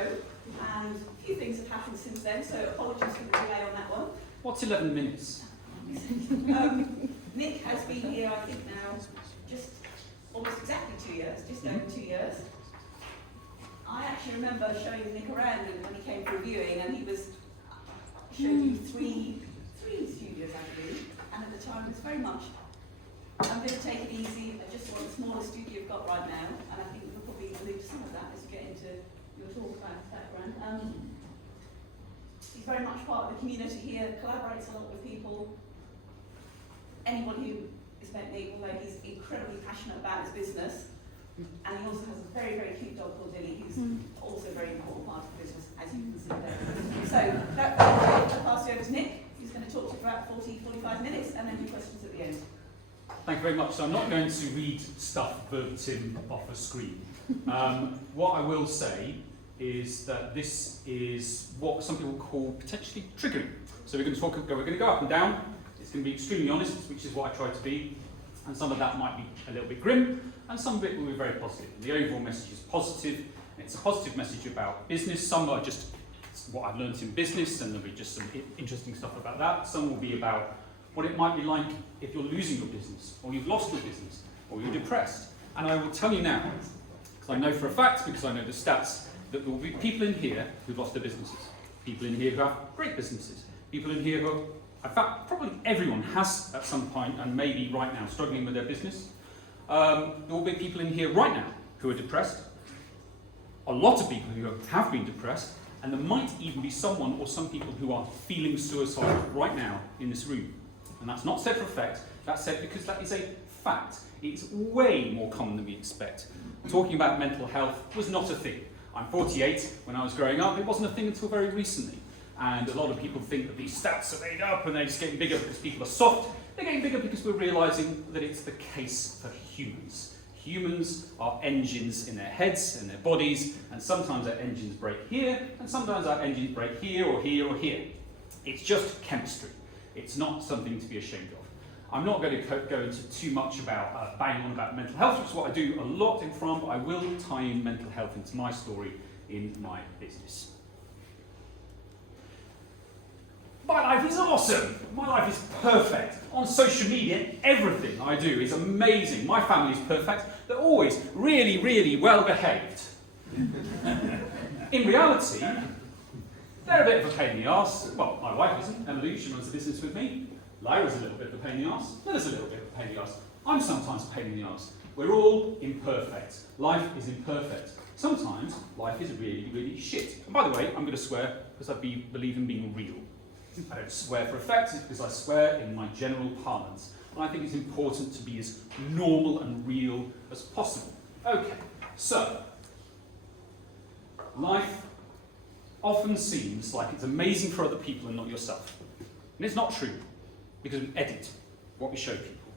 ago, and a few things have happened since then, so apologies for the delay on that one. What's 11 minutes? Nick has been here, I think now, just almost exactly 2 years, just over 2 years. I actually remember showing Nick around when he came for reviewing, and he was showed you three studios, I believe, and at the time it was very much, I'm going to take it easy, I just want the smallest studio you've got right now, and I think we'll probably allude to some of that as we get into your talk about his background. He's very much part of the community here, collaborates a lot with people. Anyone who has met Nick will know he's incredibly passionate about his business, and he also has a very, very cute dog called Dilly, who's also a very important part of the business, as you can see there. So, I'll pass you over to Nick, who's going to talk to you for about 40-45 minutes, and then do questions at the end. Thank you very much. So I'm not going to read stuff verbatim off a screen. What I will say is that this is what some people call potentially triggering. So we're going to go up and down. It's going to be extremely honest, which is what I try to be. And some of that might be a little bit grim, and some of it will be very positive. The overall message is positive, and it's a positive message about business. Some are just what I've learned in business, and there'll be just some interesting stuff about that. Some will be about what it might be like if you're losing your business, or you've lost your business, or you're depressed. And I will tell you now, because I know for a fact, because I know the stats, that there will be people in here who've lost their businesses, people in here who have great businesses, people in here who, in fact, probably everyone has at some point, and maybe right now, struggling with their business. There will be people in here right now who are depressed, a lot of people who have been depressed, and there might even be someone or some people who are feeling suicidal right now in this room. And that's not said for effect, that's said because that is a fact. It's way more common than we expect. Talking about mental health was not a thing. I'm 48, when I was growing up, it wasn't a thing until very recently. And a lot of people think that these stats are made up and they're just getting bigger because people are soft. They're getting bigger because we're realising that it's the case for humans. Humans are engines in their heads and their bodies, and sometimes our engines break here, and sometimes our engines break here or here or here. It's just chemistry. It's not something to be ashamed of. I'm not going to go into too much about banging on about mental health, which is what I do a lot in FRAHM, but I will tie in mental health into my story in my business. My life is awesome. My life is perfect. On social media, everything I do is amazing. My family is perfect. They're always really, really well behaved. In reality, they're a bit of a pain in the arse. Well, my wife isn't. Emily, she runs the business with me. Lyra's a little bit of a pain in the arse. Lila's a little bit of a pain in the arse. I'm sometimes a pain in the arse. We're all imperfect. Life is imperfect. Sometimes life is really, really shit. And by the way, I'm going to swear because I believe in being real. I don't swear for effect, it's because I swear in my general parlance. And I think it's important to be as normal and real as possible. Okay, so life often seems like it's amazing for other people and not yourself. And it's not true, because we edit what we show people.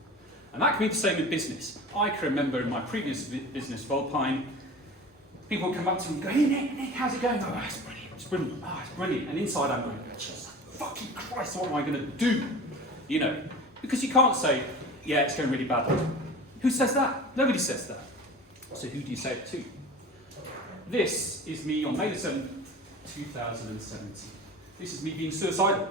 And that can be the same in business. I can remember in my previous business, Volpine, people would come up to me and go, "Hey Nick, how's it going?" "Oh, it's brilliant, it's brilliant, oh, it's brilliant." And inside I'm going, "Jesus fucking Christ, what am I going to do?" You know, because you can't say, "Yeah, it's going really badly." Who says that? Nobody says that. So who do you say it to? This is me on May the 7th, 2017. This is me being suicidal.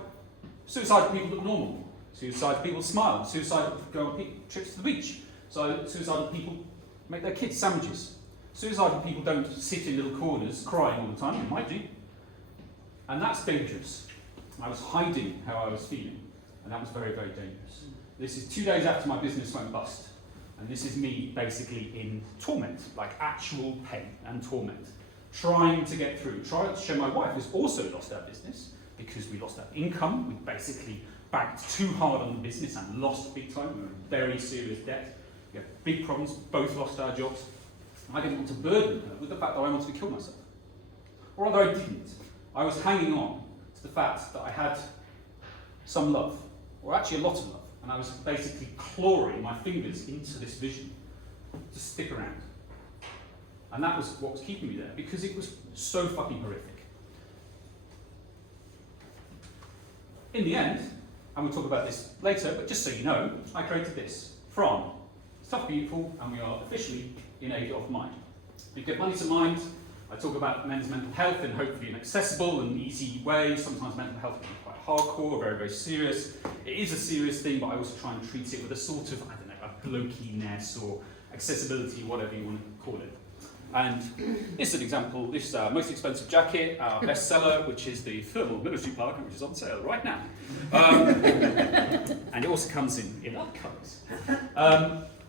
Suicidal people look normal. Suicidal people smile. Suicidal people go on trips to the beach. So suicidal people make their kids sandwiches. Suicidal people don't sit in little corners crying all the time. They might do. And that's dangerous. I was hiding how I was feeling. And that was very, very dangerous. This is 2 days after my business went bust. And this is me basically in torment, like actual pain and torment. Trying to get through. Trying to show my wife who's also lost our business because we lost our income. We basically banked too hard on the business and lost big time. We were in very serious debt. We had big problems, both lost our jobs. I didn't want to burden her with the fact that I wanted to kill myself. Or although I didn't, I was hanging on to the fact that I had some love, or actually a lot of love, and I was basically clawing my fingers into this vision to stick around. And that was what was keeping me there, because it was so fucking horrific. In the end, and we'll talk about this later, but just so you know, I created this from Stuff Beautiful, and we are officially in Aid of Mind. We get money to mind. I talk about men's mental health in hopefully an accessible and easy way. Sometimes mental health can be quite hardcore, very, very serious. It is a serious thing, but I also try and treat it with a sort of, I don't know, a blokiness or accessibility, whatever you want to call it. And this is an example. This is our most expensive jacket, our bestseller, which is the thermal military parka, which is on sale right now. And it also comes in other colours.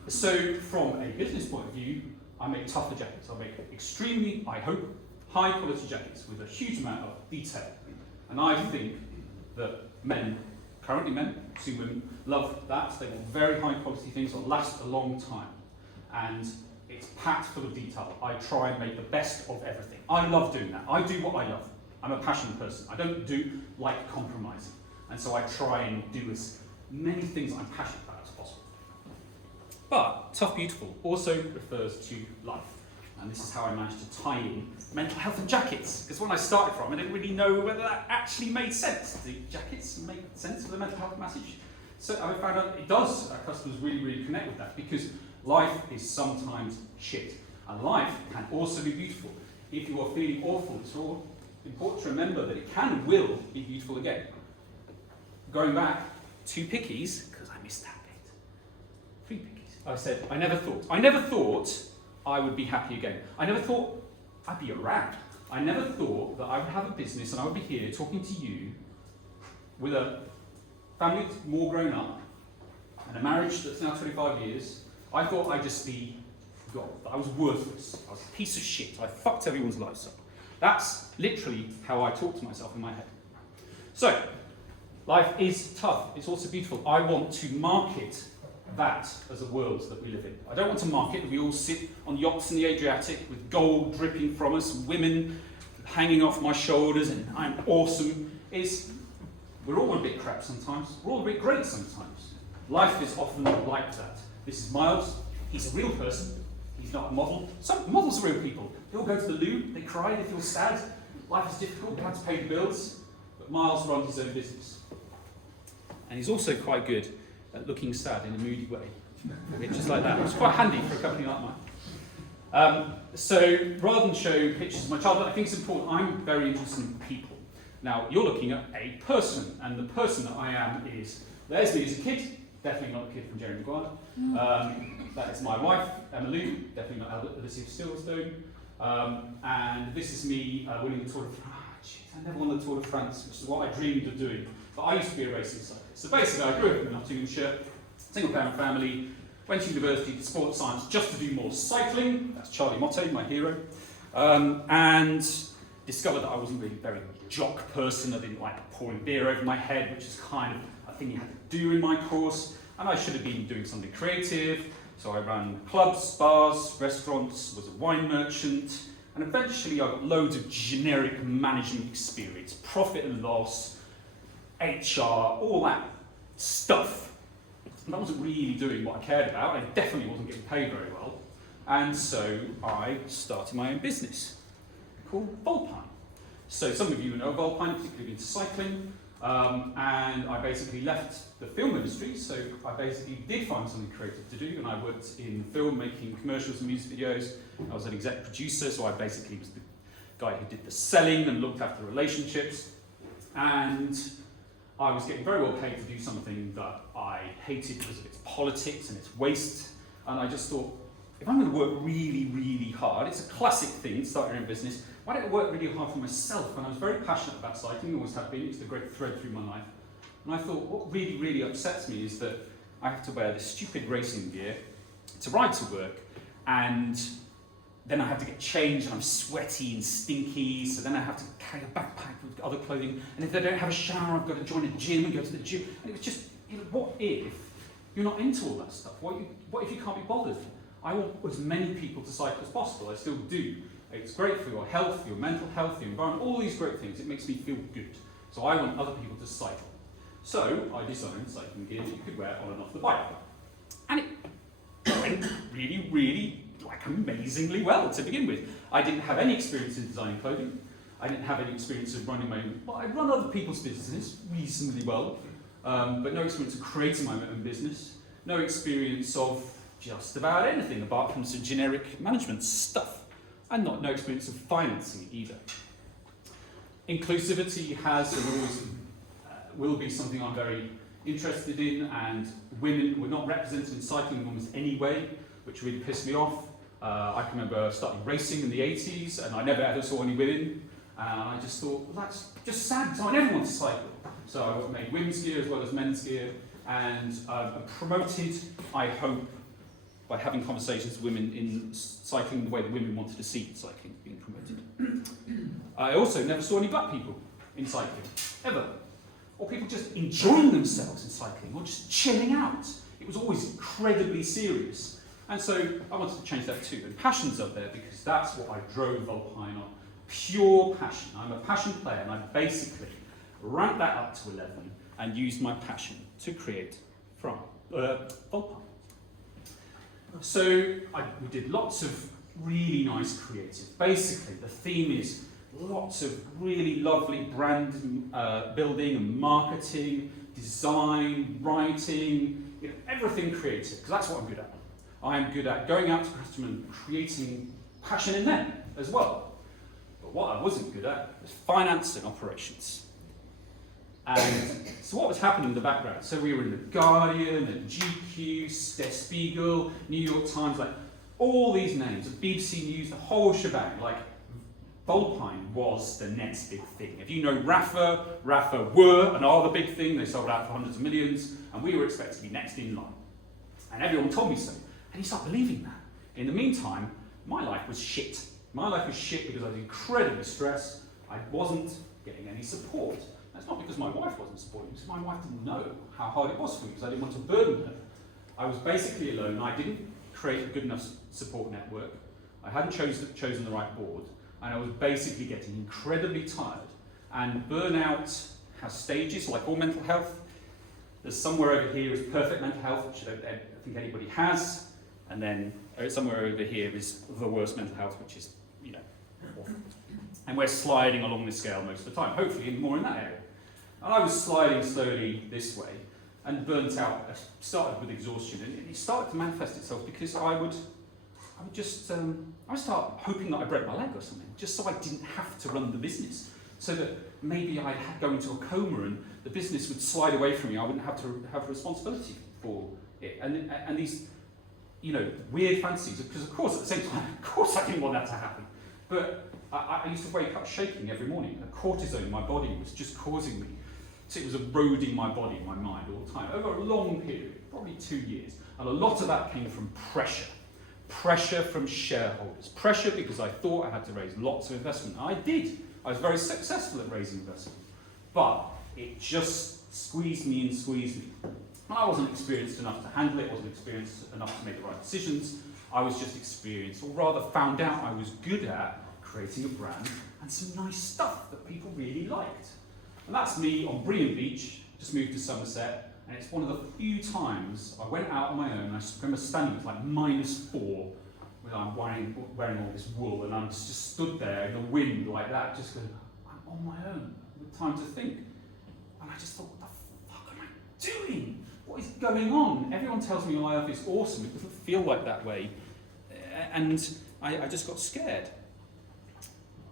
So from a business point of view, I make tougher jackets. I make extremely, I hope, high quality jackets with a huge amount of detail. And I think that men, currently men, soon women, love that. They want very high quality things that last a long time. And it's packed full of detail. I try and make the best of everything. I love doing that. I do what I love. I'm a passionate person. I don't like compromising. And so I try and do as many things I'm passionate about as possible. But Tough Beautiful also refers to life. And this is how I managed to tie in mental health and jackets. Because when I started from, I didn't really know whether that actually made sense. Do jackets make sense of the mental health message? So I found out it does. Our customers really, really connect with that because life is sometimes shit. And life can also be beautiful. If you are feeling awful, it's all important to remember that it can and will be beautiful again. Going back, 2 pickies, because I missed that bit. 3 pickies. I said, I never thought I would be happy again. I never thought I'd be around. I never thought that I would have a business and I would be here talking to you with a family that's more grown up and a marriage that's now 25 years. I thought I'd just be gone, that I was worthless. I was a piece of shit. I fucked everyone's lives up. That's literally how I talk to myself in my head. So, life is tough. It's also beautiful. I want to market that as a world that we live in. I don't want to market that we all sit on yachts in the Adriatic with gold dripping from us, women hanging off my shoulders, and I'm awesome. We're all a bit crap sometimes. We're all a bit great sometimes. Life is often like that. This is Miles. He's a real person. He's not a model. Some models are real people. They all go to the loo, they cry, they feel sad. Life is difficult, they have to pay the bills. But Miles runs his own business. And he's also quite good at looking sad in a moody way. Just like that. It's quite handy for a company like mine. So rather than show pictures of my childhood, I think it's important. I'm very interested in people. Now, you're looking at a person, and the person that I am is, there's me as a kid, definitely not a kid from Jerry Maguire. That is my wife, Emma Lou, definitely not Alicia Silverstone. And this is me winning the Tour de France. I never won the Tour de France, which is what I dreamed of doing. But I used to be a racing cyclist. So basically, I grew up in Nottinghamshire, single parent family, went to university for sports science just to do more cycling. That's Charlie Motto, my hero. And discovered that I wasn't really a very jock person. I didn't like pouring beer over my head, which is kind of a thing you had to do in my course. And I should have been doing something creative. So I ran clubs, bars, restaurants, was a wine merchant, and eventually I got loads of generic management experience, profit and loss, HR, all that stuff. And I wasn't really doing what I cared about. I definitely wasn't getting paid very well. And so I started my own business called Volpine. So some of you know Volpine, particularly into cycling. And I basically left the film industry, so I basically did find something creative to do, and I worked in film, making commercials and music videos. I was an exec producer, so I basically was the guy who did the selling and looked after the relationships. And I was getting very well paid to do something that I hated because of its politics and its waste. And I just thought, if I'm going to work really, really hard, it's a classic thing to start your own business, why don't I work really hard for myself? And I was very passionate about cycling, always have been. It's a great thread through my life. And I thought, what really, really upsets me is that I have to wear this stupid racing gear to ride to work, and then I have to get changed, and I'm sweaty and stinky, so then I have to carry a backpack with other clothing, and if they don't have a shower, I've got to join a gym and go to the gym. And it was just, what if you're not into all that stuff? What if you can't be bothered? I want as many people to cycle as possible. I still do. It's great for your health, your mental health, the environment, all these great things. It makes me feel good. So I want other people to cycle. So I designed cycling gear that you could wear on and off the bike. And it went really, really, amazingly well to begin with. I didn't have any experience in designing clothing. I didn't have any experience of running my own, well, I run other people's businesses reasonably well, but no experience of creating my own business. No experience of just about anything apart from some generic management stuff. and no experience of financing either. Inclusivity has and always will be something I'm very interested in, and women were not represented in cycling in almost any way, which really pissed me off. I can remember starting racing in the 80s, and I never ever saw any women, and I just thought, well, that's just sad, because I want everyone to cycle. So I made women's gear as well as men's gear, and promoted, I hope, by having conversations with women in cycling the way that women wanted to see cycling being promoted. I also never saw any black people in cycling, ever. Or people just enjoying themselves in cycling, or just chilling out. It was always incredibly serious. And so I wanted to change that too. And passion's up there because that's what I drove Volpine on. Pure passion. I'm a passion player, and I basically ranked that up to 11 and used my passion to create Volpine. So we did lots of really nice creative. Basically, the theme is lots of really lovely brand building and marketing, design, writing, everything creative, because that's what I'm good at. I am good at going out to customers and creating passion in them as well. But what I wasn't good at was finance and operations. And so what was happening in the background? So we were in The Guardian, and GQ, Der Spiegel, New York Times, like all these names, BBC News, the whole shebang. Like Volpine was the next big thing. If you know Rapha were and are the big thing. They sold out for hundreds of millions, and we were expected to be next in line. And everyone told me so. And you start believing that. In the meantime, my life was shit. My life was shit because I was incredibly stressed. I wasn't getting any support. That's not because my wife wasn't supporting me, because my wife didn't know how hard it was for me, because I didn't want to burden her. I was basically alone. I didn't create a good enough support network. I hadn't chosen the right board, and I was basically getting incredibly tired. And burnout has stages, like all mental health. There's somewhere over here is perfect mental health, which I don't think anybody has, and then somewhere over here is the worst mental health, which is, awful. And we're sliding along this scale most of the time, hopefully more in that area. And I was sliding slowly this way, and burnt out. I started with exhaustion, and it started to manifest itself because I would start hoping that I broke my leg or something, just so I didn't have to run the business. So that maybe I'd go into a coma and the business would slide away from me. I wouldn't have to have responsibility for it. And these, weird fantasies, because of course at the same time, of course I didn't want that to happen. But I used to wake up shaking every morning. The cortisone in my body was just causing me. So it was eroding my body, my mind all the time, over a long period, probably 2 years. And a lot of that came from pressure. Pressure from shareholders. Pressure because I thought I had to raise lots of investment. And I did. I was very successful at raising investment. But it just squeezed me and squeezed me. And I wasn't experienced enough to handle it, wasn't experienced enough to make the right decisions. I was just experienced, or rather found out I was good at creating a brand and some nice stuff that people really liked. And that's me on Bream Beach, just moved to Somerset, and it's one of the few times I went out on my own. I remember standing, it was like -4, where I'm wearing all this wool, and I'm just stood there in the wind like that, just going, I'm on my own, with time to think. And I just thought, what the fuck am I doing? What is going on? Everyone tells me my life is awesome. It doesn't feel like that way. And I just got scared.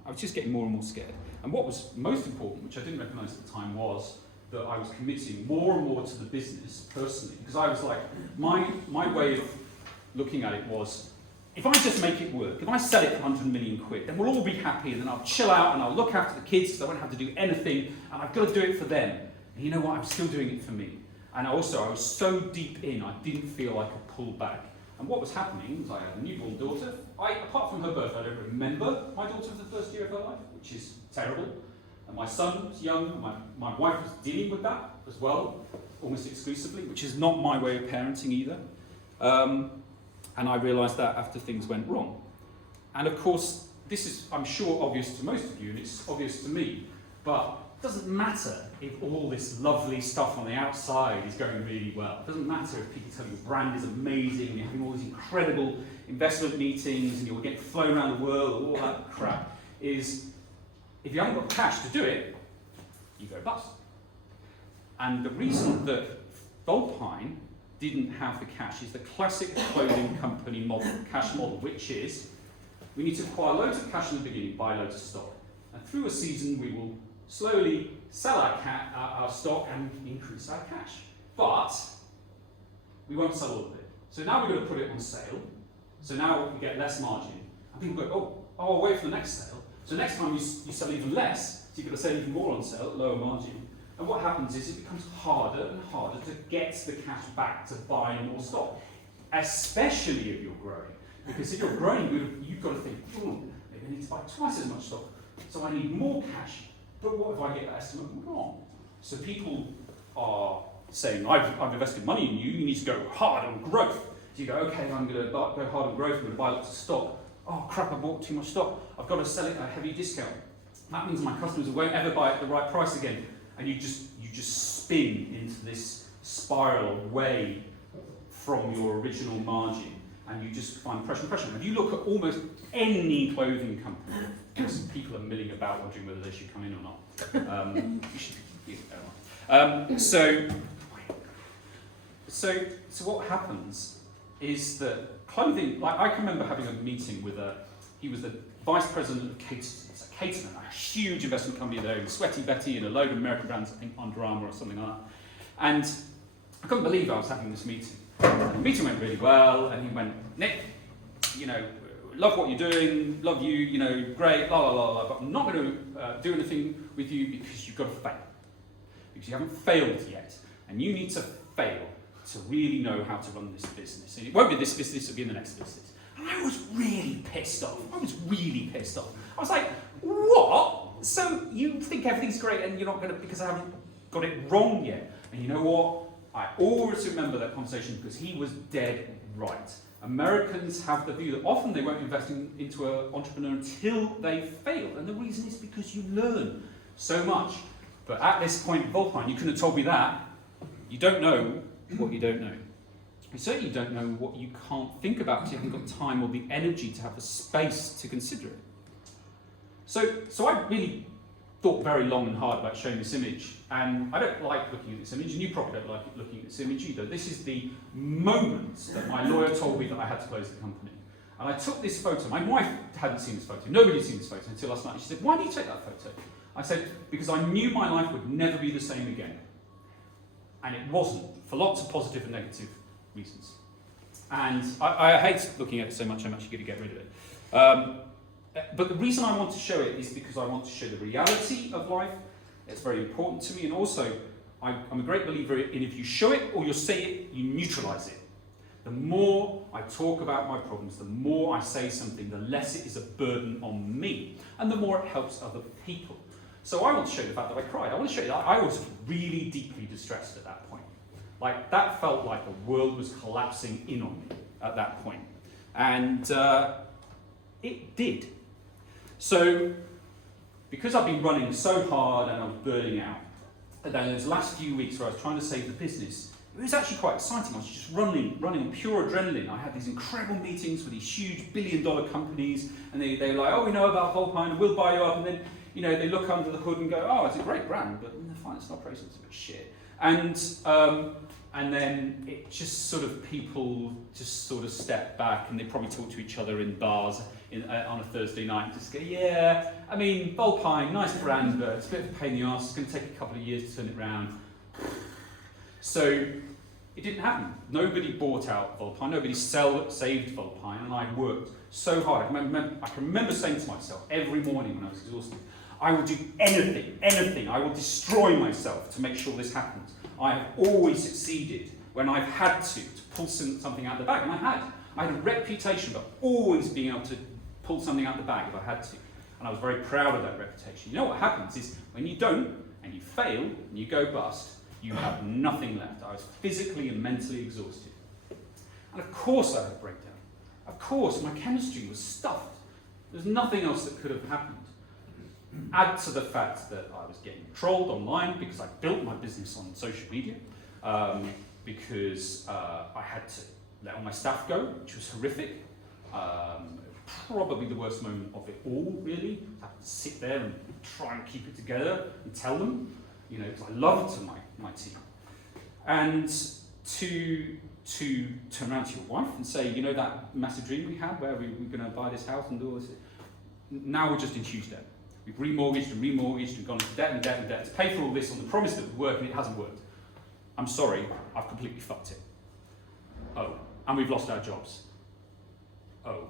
I was just getting more and more scared. And what was most important, which I didn't recognise at the time, was that I was committing more and more to the business personally. Because I was like, my way of looking at it was, if I just make it work, if I sell it for 100 million quid, then we'll all be happy, and then I'll chill out and I'll look after the kids because I won't have to do anything, and I've got to do it for them. And you know what? I'm still doing it for me. And also, I was so deep in, I didn't feel I could pull back. And what was happening was I had a newborn daughter. Apart from her birth, I don't remember my daughter for the first year of her life, which is terrible. And my son was young. My wife was dealing with that as well, almost exclusively, which is not my way of parenting either. And I realised that after things went wrong. And of course, this is, I'm sure, obvious to most of you, and it's obvious to me, but it doesn't matter if all this lovely stuff on the outside is going really well. It doesn't matter if people tell you your brand is amazing, and you're having all these incredible investment meetings, and you're getting flown around the world, all that crap, is if you haven't got the cash to do it, you go bust. And the reason that Volpine didn't have the cash is the classic clothing company model, cash model, which is We need to acquire loads of cash in the beginning, buy loads of stock. And through a season, we will slowly sell our stock and increase our cash. But we won't sell all of it. So now we're going to put it on sale. So now we get less margin. And people go, oh, I'll wait for the next sale. So next time you sell even less, so you've got to sell even more on sale at lower margin. And what happens is it becomes harder and harder to get the cash back to buy more stock, especially if you're growing. Because if you're growing, you've got to think, maybe I need to buy twice as much stock. So I need more cash. But what if I get that estimate wrong? So people are saying, I've invested money in you, you need to go hard on growth. So you go, okay, I'm going to go hard on growth, I'm going to buy lots of stock. Oh crap, I bought too much stock. I've got to sell it at a heavy discount. That means my customers won't ever buy it at the right price again. And you just spin into this spiral away from your original margin. And you just find pressure and pressure. And if you look at almost any clothing company, because people are milling about wondering whether they should come in or not. You should, so what happens is that clothing, like I can remember having a meeting with he was the vice president of Caterham, a huge investment company there, Sweaty Betty and a load of American brands, I think Under Armour or something like that. And I couldn't believe I was having this meeting. And the meeting went really well, and he went, Nick, love what you're doing, love you, great, blah, blah, blah, blah, but I'm not going to do anything with you because you've got to fail. Because you haven't failed yet, and you need to fail to really know how to run this business. And it won't be this business, it'll be in the next business. And I was really pissed off. I was like, what? So you think everything's great and you're not going to, because I haven't got it wrong yet. And you know what? I always remember that conversation because he was dead right. Americans have the view that often they won't invest into an entrepreneur until they fail. And the reason is because you learn so much. But at this point, Volpine, you couldn't have told me that. You don't know what you don't know. You certainly don't know what you can't think about because you haven't got time or the energy to have the space to consider it. So I really thought very long and hard about showing this image, and I don't like looking at this image, and you probably don't like looking at this image either. This is the moment that my lawyer told me that I had to close the company. And I took this photo. My wife hadn't seen this photo. Nobody had seen this photo until last night. She said, why do you take that photo? I said, because I knew my life would never be the same again. And it wasn't, for lots of positive and negative reasons. And I hate looking at it so much, I'm actually going to get rid of it. But the reason I want to show it is because I want to show the reality of life. It's very important to me, and also I'm a great believer in if you show it or you say it, you neutralise it. The more I talk about my problems, the more I say something, the less it is a burden on me, and the more it helps other people. So I want to show the fact that I cried. I want to show you that I was really deeply distressed at that point. Like, that felt like the world was collapsing in on me at that point. And it did. So, because I've been running so hard and I was burning out, and then those last few weeks where I was trying to save the business, it was actually quite exciting. I was just running on pure adrenaline. I had these incredible meetings with these huge billion-dollar companies, and they were like, oh, we know about Volpine, and we'll buy you up, and then they look under the hood and go, oh, it's a great brand, but the finance and operations is a bit shit. And then it just sort of, people just sort of step back, and they probably talk to each other in bars on a Thursday night and just go, yeah, I mean, Volpine, nice brand, but it's a bit of a pain in the arse, it's going to take a couple of years to turn it around. So it didn't happen. Nobody bought out Volpine, nobody saved Volpine, and I worked so hard. I can remember saying to myself every morning when I was exhausted, I will do anything, I will destroy myself to make sure this happens. I have always succeeded when I've had to pull something out of the bag, and I had a reputation for always being able to pull something out of the bag if I had to, and I was very proud of that reputation. You know what happens is when you don't, and you fail, and you go bust, you have nothing left. I was physically and mentally exhausted. And of course I had a breakdown. Of course, my chemistry was stuffed. There's nothing else that could have happened. Add to the fact that I was getting trolled online because I built my business on social media, because I had to let all my staff go, which was horrific. Probably the worst moment of it all, really. I had to sit there and try and keep it together and tell them, because I loved my team. And to to turn around to your wife and say, you know that massive dream we had where we were going to buy this house and do all this? Now we're just in huge debt. We've remortgaged and gone into debt and debt and debt to pay for all this on the promise that it would work, and it hasn't worked. I'm sorry, I've completely fucked it. Oh, and we've lost our jobs. Oh,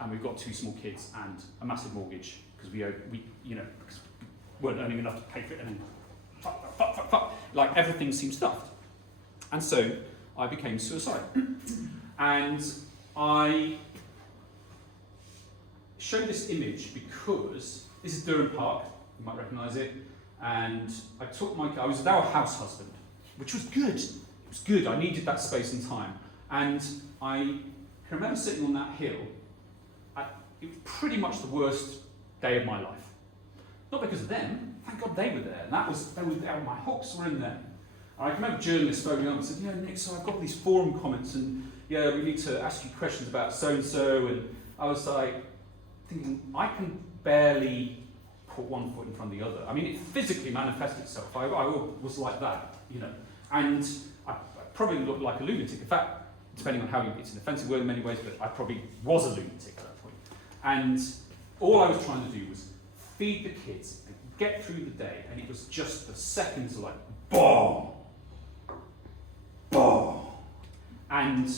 and we've got 2 small kids and a massive mortgage because we weren't earning enough to pay for it, and then fuck. Like everything seemed stuffed. And so I became suicidal. And I show this image because this is Durham Park, you might recognise it, and I was now a house husband, which was good. It was good, I needed that space and time. And I can remember sitting on that hill, it was pretty much the worst day of my life. Not because of them, thank God they were there, and they were there, my hooks were in there. And I can remember journalists phoning me up and said, yeah, Nick, so I've got these forum comments, and yeah, we need to ask you questions about so-and-so, and I was like, thinking, I can barely put one foot in front of the other. I mean, it physically manifested itself. I was like that, and I probably looked like a lunatic. In fact, depending on how it's an offensive word in many ways, but I probably was a lunatic at that point. And all I was trying to do was feed the kids and get through the day, and it was just the seconds of like, boom, boom. And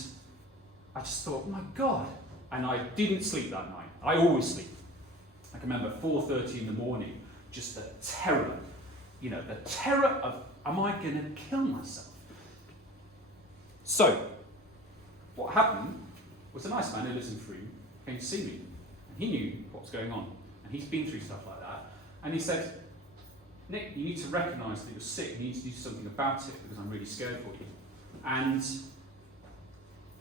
I just thought, my God. And I didn't sleep that night. I always sleep. I can remember 4:30 in the morning, just the terror, the terror of, am I going to kill myself? So, what happened was a nice man who lives in FRAHM came to see me, and he knew what was going on, and he's been through stuff like that, and he said, Nick, you need to recognise that you're sick, you need to do something about it, because I'm really scared for you, and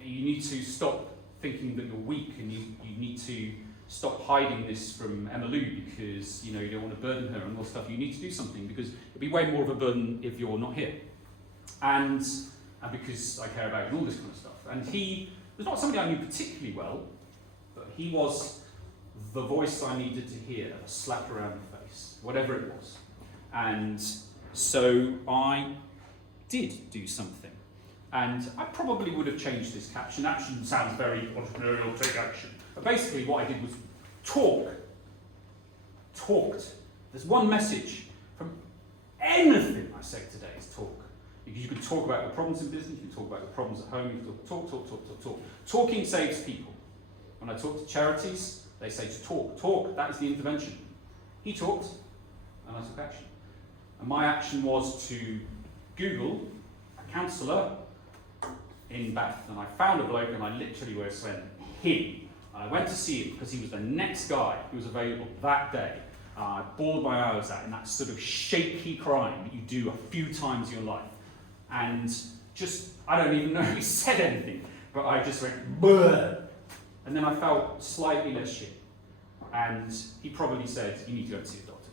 you need to stop thinking that you're weak, and you need to stop hiding this from Emma Lou because you don't want to burden her and all stuff. You need to do something because it'll be way more of a burden if you're not here. And because I care about you and all this kind of stuff. And he was not somebody I knew particularly well, but he was the voice I needed to hear, a slap around the face, whatever it was. And so I did do something. And I probably would have changed this caption. Action sounds very entrepreneurial, take action. But basically what I did was talked. There's one message from anything I say today is talk. Because you can talk about your problems in business, you can talk about your problems at home, you can talk. Talking saves people. When I talk to charities, they say to talk, that is the intervention. He talked, and I took action. And my action was to Google a counsellor in Bath, and I found a bloke, and I literally went, him. And I went to see him because he was the next guy who was available that day. I bawled my eyes out in that sort of shaky crying that you do a few times in your life. And I don't even know if he said anything, but I just went, bleh. And then I felt slightly less shit. And he probably said, you need to go and see a doctor.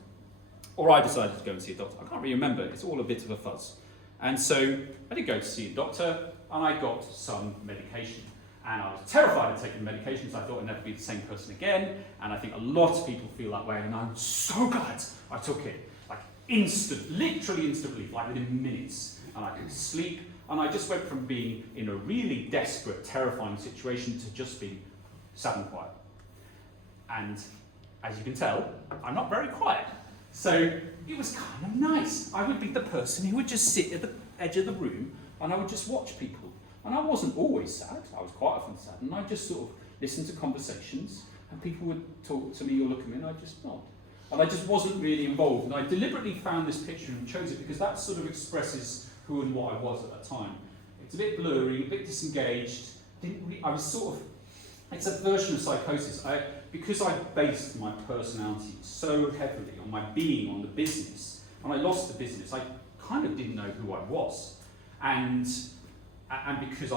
Or I decided to go and see a doctor. I can't really remember, it's all a bit of a fuzz. And so I did go to see a doctor, and I got some medication. And I was terrified of taking medications. I thought I'd never be the same person again. And I think a lot of people feel that way. And I'm so glad I took it. Like literally instant relief, like within minutes. And I could sleep. And I just went from being in a really desperate, terrifying situation to just being sad and quiet. And as you can tell, I'm not very quiet. So it was kind of nice. I would be the person who would just sit at the edge of the room and I would just watch people. And I wasn't always sad, I was quite often sad, and I just sort of listened to conversations, and people would talk to me or look at me, and I'd just nod. And I just wasn't really involved, and I deliberately found this picture and chose it because that sort of expresses who and what I was at that time. It's a bit blurry, a bit disengaged, I was sort of, it's a version of psychosis. Because I based my personality so heavily on my being, on the business, when I lost the business, I kind of didn't know who I was. And because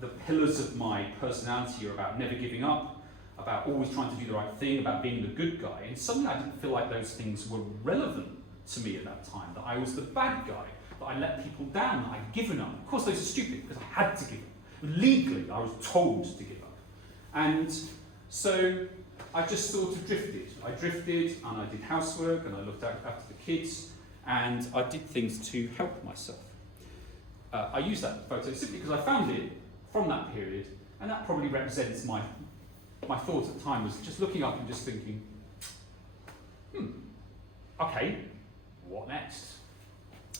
the pillars of my personality are about never giving up, about always trying to do the right thing, about being the good guy, and suddenly I didn't feel like those things were relevant to me at that time, that I was the bad guy, that I let people down, that I'd given up. Of course those are stupid, because I had to give up. Legally, I was told to give up. And so I just sort of drifted. I drifted, and I did housework, and I looked after the kids, and I did things to help myself. I use that photo simply because I found it from that period, and that probably represents my thought at the time was just looking up and just thinking, okay, what next?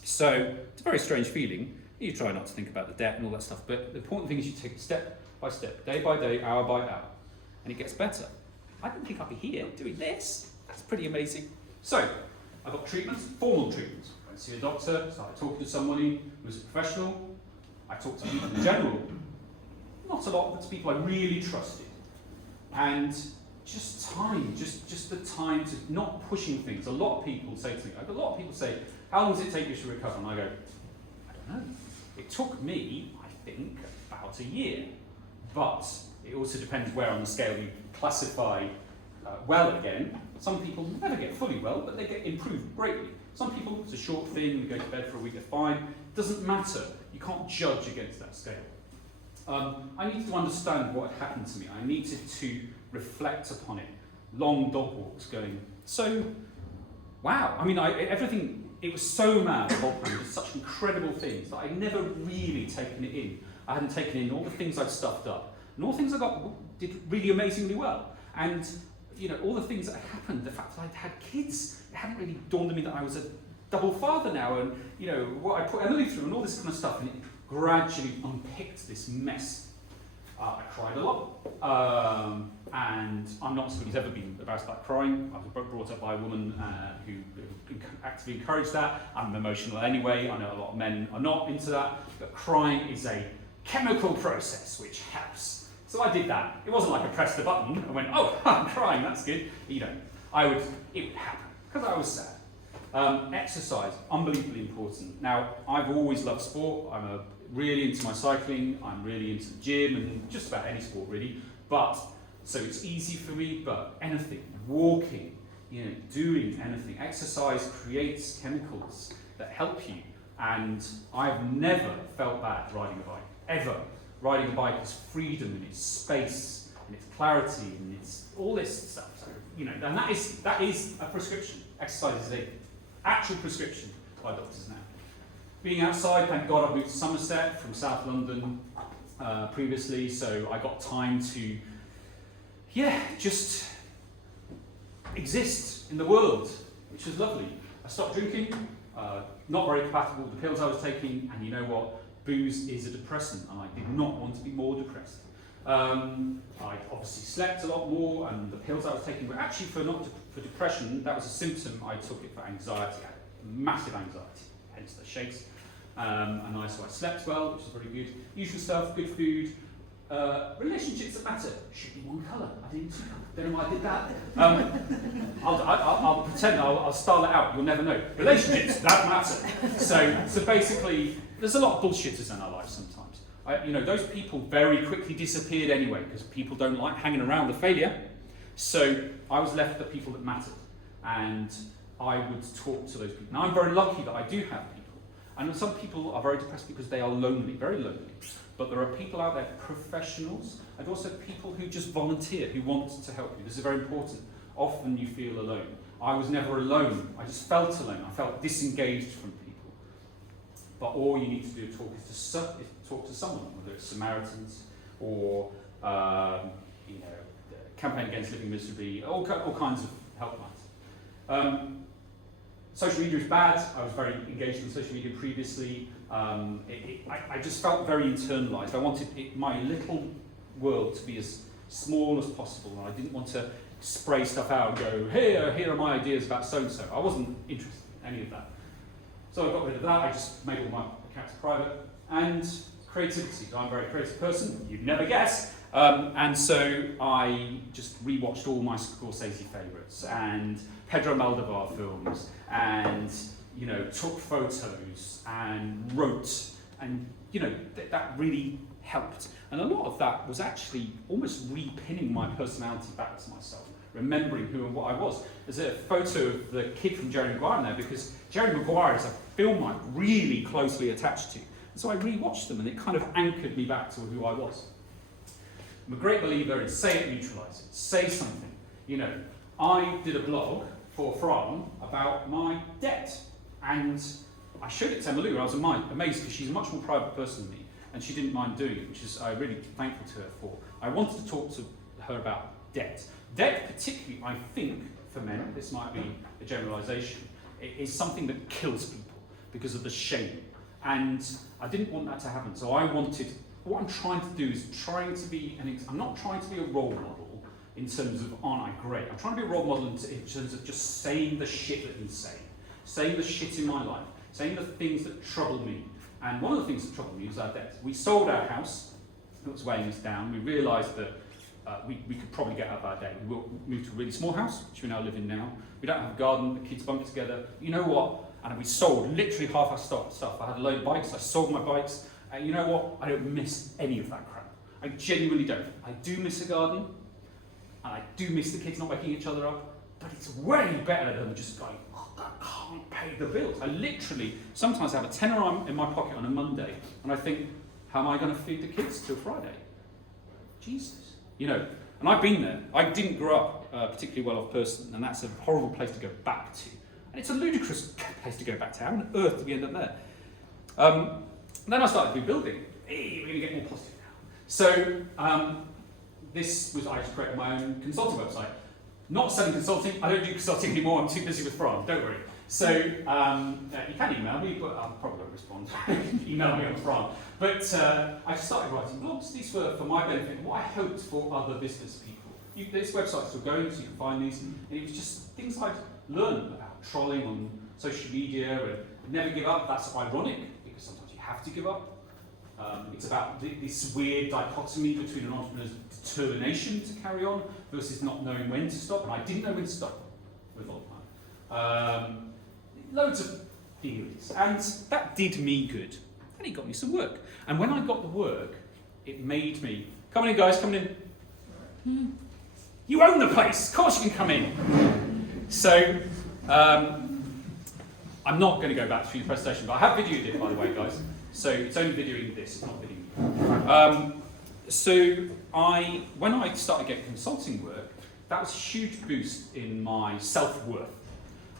So it's a very strange feeling. You try not to think about the debt and all that stuff, but the important thing is you take it step by step, day by day, hour by hour, and it gets better. I didn't think I'd be here doing this. That's pretty amazing. So I got treatment, formal treatment. I went to see a doctor, started talking to somebody who was a professional. I talked to people in general, not a lot, but to people I really trusted. And just time, just the time to not pushing things. A lot of people say to me, how long does it take you to recover? And I go, I don't know. It took me, I think, about a year. But it also depends where on the scale you classify well again. Some people never get fully well, but they get improved greatly. Some people, it's a short thing, you go to bed for a week, they're fine. It doesn't matter. You can't judge against that scale. I needed to understand what had happened to me. I needed to reflect upon it. Long dog walks going, so, wow. I mean, everything, it was so mad, the whole plan. It was such incredible things that I'd never really taken it in. I hadn't taken in all the things I'd stuffed up. And all the things I did really amazingly well. And, you know, all the things that had happened, the fact that I'd had kids, it hadn't really dawned on me that I was a double father now, and, you know, what I put Emily through and all this kind of stuff, and it gradually unpicked this mess. I cried a lot, and I'm not somebody who's ever been embarrassed about crying. I was brought up by a woman who actively encouraged that. I'm emotional anyway. I know a lot of men are not into that, but crying is a chemical process which helps. So I did that. It wasn't like I pressed the button and went, oh, I'm crying, that's good. You know, it would happen because I was sad. Exercise, unbelievably important. Now, I've always loved sport. I'm really into my cycling. I'm really into the gym and just about any sport really. But, so it's easy for me, but anything, walking, you know, doing anything. Exercise creates chemicals that help you. And I've never felt bad riding a bike, ever. Riding a bike is freedom and it's space and it's clarity and it's all this stuff. So, you know, and that is a prescription. Exercise is an actual prescription by doctors now. Being outside, thank God I moved to Somerset from South London previously, so I got time to, just exist in the world, which was lovely. I stopped drinking, not very compatible with the pills I was taking, and you know what? Booze is a depressant, and I did not want to be more depressed. I obviously slept a lot more, and the pills I was taking were actually for depression. That was a symptom. I took it for anxiety. I had massive anxiety, hence the shakes. And so I slept well, which is very good. Usual stuff, good food. Relationships that matter should be one colour. I didn't know why I did that. I'll pretend. I'll style it out. You'll never know. Relationships that matter. So basically, there's a lot of bullshitters in our lives sometimes. You know, those people very quickly disappeared anyway because people don't like hanging around with failure. So I was left with the people that mattered, and I would talk to those people. Now I'm very lucky that I do have people. And some people are very depressed because they are lonely, very lonely. But there are people out there, professionals, and also people who just volunteer, who want to help you. This is very important. Often you feel alone. I was never alone. I just felt alone. I felt disengaged from people. But all you need to do is talk to someone, whether it's Samaritans or Campaign Against Living Miserably, all kinds of helplines. Social media is bad. I was very engaged on social media previously. I just felt very internalised. I wanted my little world to be as small as possible, and I didn't want to spray stuff out and go, here are my ideas about so-and-so. I wasn't interested in any of that. So I got rid of that. I just made all my accounts private. And creativity. I'm a very creative person. You'd never guess. And so I just rewatched all my Scorsese favourites and Pedro Almodovar films, and took photos and wrote, and that really helped. And a lot of that was actually almost repinning my personality back to myself, remembering who and what I was. There's a photo of the kid from Jerry Maguire in there, because Jerry Maguire is a film I'm really closely attached to. And so I rewatched them, and it kind of anchored me back to who I was. I'm a great believer in say it, neutralise it, say something. I did a blog for FRAHM about my debt, and I showed it to Emma Lou, and I was amazed because she's a much more private person than me, and she didn't mind doing it, which is I'm really thankful to her for. I wanted to talk to her about debt. Debt, particularly, I think, for men, this might be a generalisation, is something that kills people because of the shame. And I didn't want that to happen, so what I'm trying to do is I'm not trying to be a role model in terms of, aren't I great? I'm trying to be a role model in terms of just saying the shit that needs saying the shit in my life, saying the things that trouble me. And one of the things that troubled me was our debt. We sold our house, it was weighing us down. We realised that we could probably get out of our debt. We moved to a really small house, which we now live in now. We don't have a garden, the kids bunk together. You know what? And we sold literally half our stuff. I had a load of bikes, I sold my bikes. And you know what? I don't miss any of that crap. I genuinely don't. I do miss a garden, and I do miss the kids not waking each other up, but it's way better than just going, oh, I can't pay the bills. I literally sometimes have a tenner in my pocket on a Monday, and I think, how am I going to feed the kids till Friday? Jesus. You know, and I've been there. I didn't grow up a particularly well-off person, and that's a horrible place to go back to. And it's a ludicrous place to go back to. How on earth did we end up there? Then I started rebuilding. Hey, we're going to get more positive now. So I just created my own consulting website. Not selling consulting. I don't do consulting anymore. I'm too busy with FRAHM. Don't worry. So you can email me, but I probably won't respond. Email me on FRAHM. But I started writing blogs. These were for my benefit, and what I hoped for other business people. This website's still going, so you can find these. And it was just things I'd learned about trolling on social media and never give up. That's ironic, because sometimes you have to give up. It's about this weird dichotomy between an entrepreneur's determination to carry on versus not knowing when to stop. And I didn't know when to stop with Volpine. Loads of theories. And that did me good. And it got me some work. And when I got the work, it made me, come in guys, come in. You own the place, of course you can come in. So, I'm not going to go back through the presentation, but I have videoed it, by the way, guys. So it's only videoing this, it's not videoing. When I started getting consulting work, that was a huge boost in my self-worth.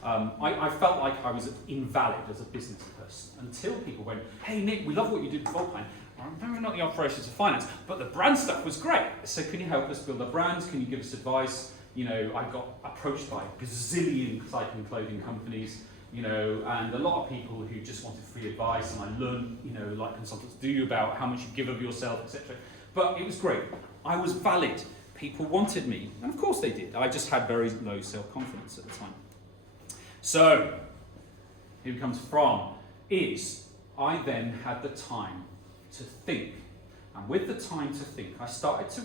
I felt like I was invalid as a business person until people went, hey Nick, we love what you did with Volpine. I'm not the operations of finance, but the brand stuff was great. So can you help us build a brand? Can you give us advice? You know, I got approached by a gazillion cycling clothing companies, you know, and a lot of people who just wanted free advice, and I learned, you know, like consultants do, about how much you give of yourself, etc. But it was great. I was valid. People wanted me, and of course they did. I just had very low self-confidence at the time. So, here comes FRAHM, I then had the time to think. And with the time to think, I started to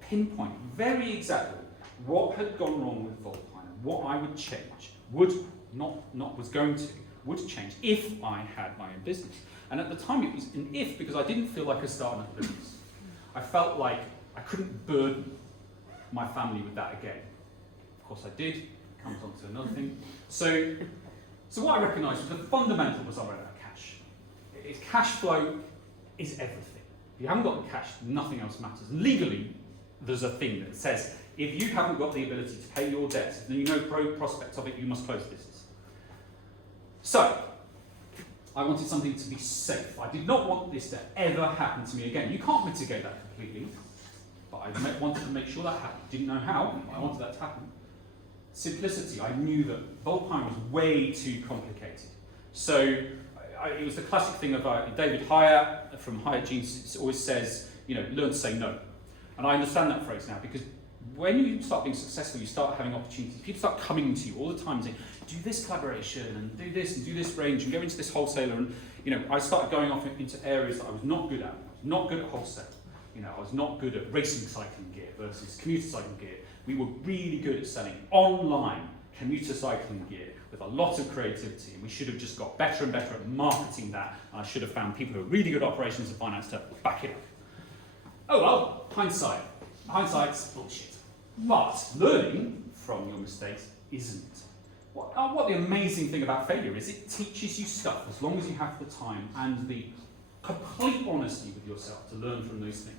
pinpoint very exactly what had gone wrong with Volpine and what I would change, would change if I had my own business. And at the time it was an if, because I didn't feel like I could start another business. I felt like I couldn't burden my family with that again. Of course I did. Comes on to another thing. So what I recognised was the fundamental was I ran out of cash. Cash flow is everything. If you haven't got the cash, nothing else matters. Legally, there's a thing that says if you haven't got the ability to pay your debts, then you know prospect of it, you must close the business. So I wanted something to be safe. I did not want this to ever happen to me again. You can't mitigate that completely, but I wanted to make sure that happened. Didn't know how, but I wanted that to happen. Simplicity. I knew that Volpine was way too complicated. So it was the classic thing of David Hyatt from Hyatt Genes always says, you know, learn to say no. And I understand that phrase now, because when you start being successful, you start having opportunities. People start coming to you all the time and saying, do this collaboration and do this range and go into this wholesaler. And you know, I started going off into areas that I was not good at. I was not good at wholesale. You know, I was not good at racing cycling gear versus commuter cycling gear. We were really good at selling online commuter cycling gear with a lot of creativity, and we should have just got better and better at marketing that, and I should have found people who are really good at operations and finance to back it up. Oh well, hindsight. Hindsight's bullshit. But learning from your mistakes isn't. What the amazing thing about failure is, it teaches you stuff as long as you have the time and the complete honesty with yourself to learn from those things.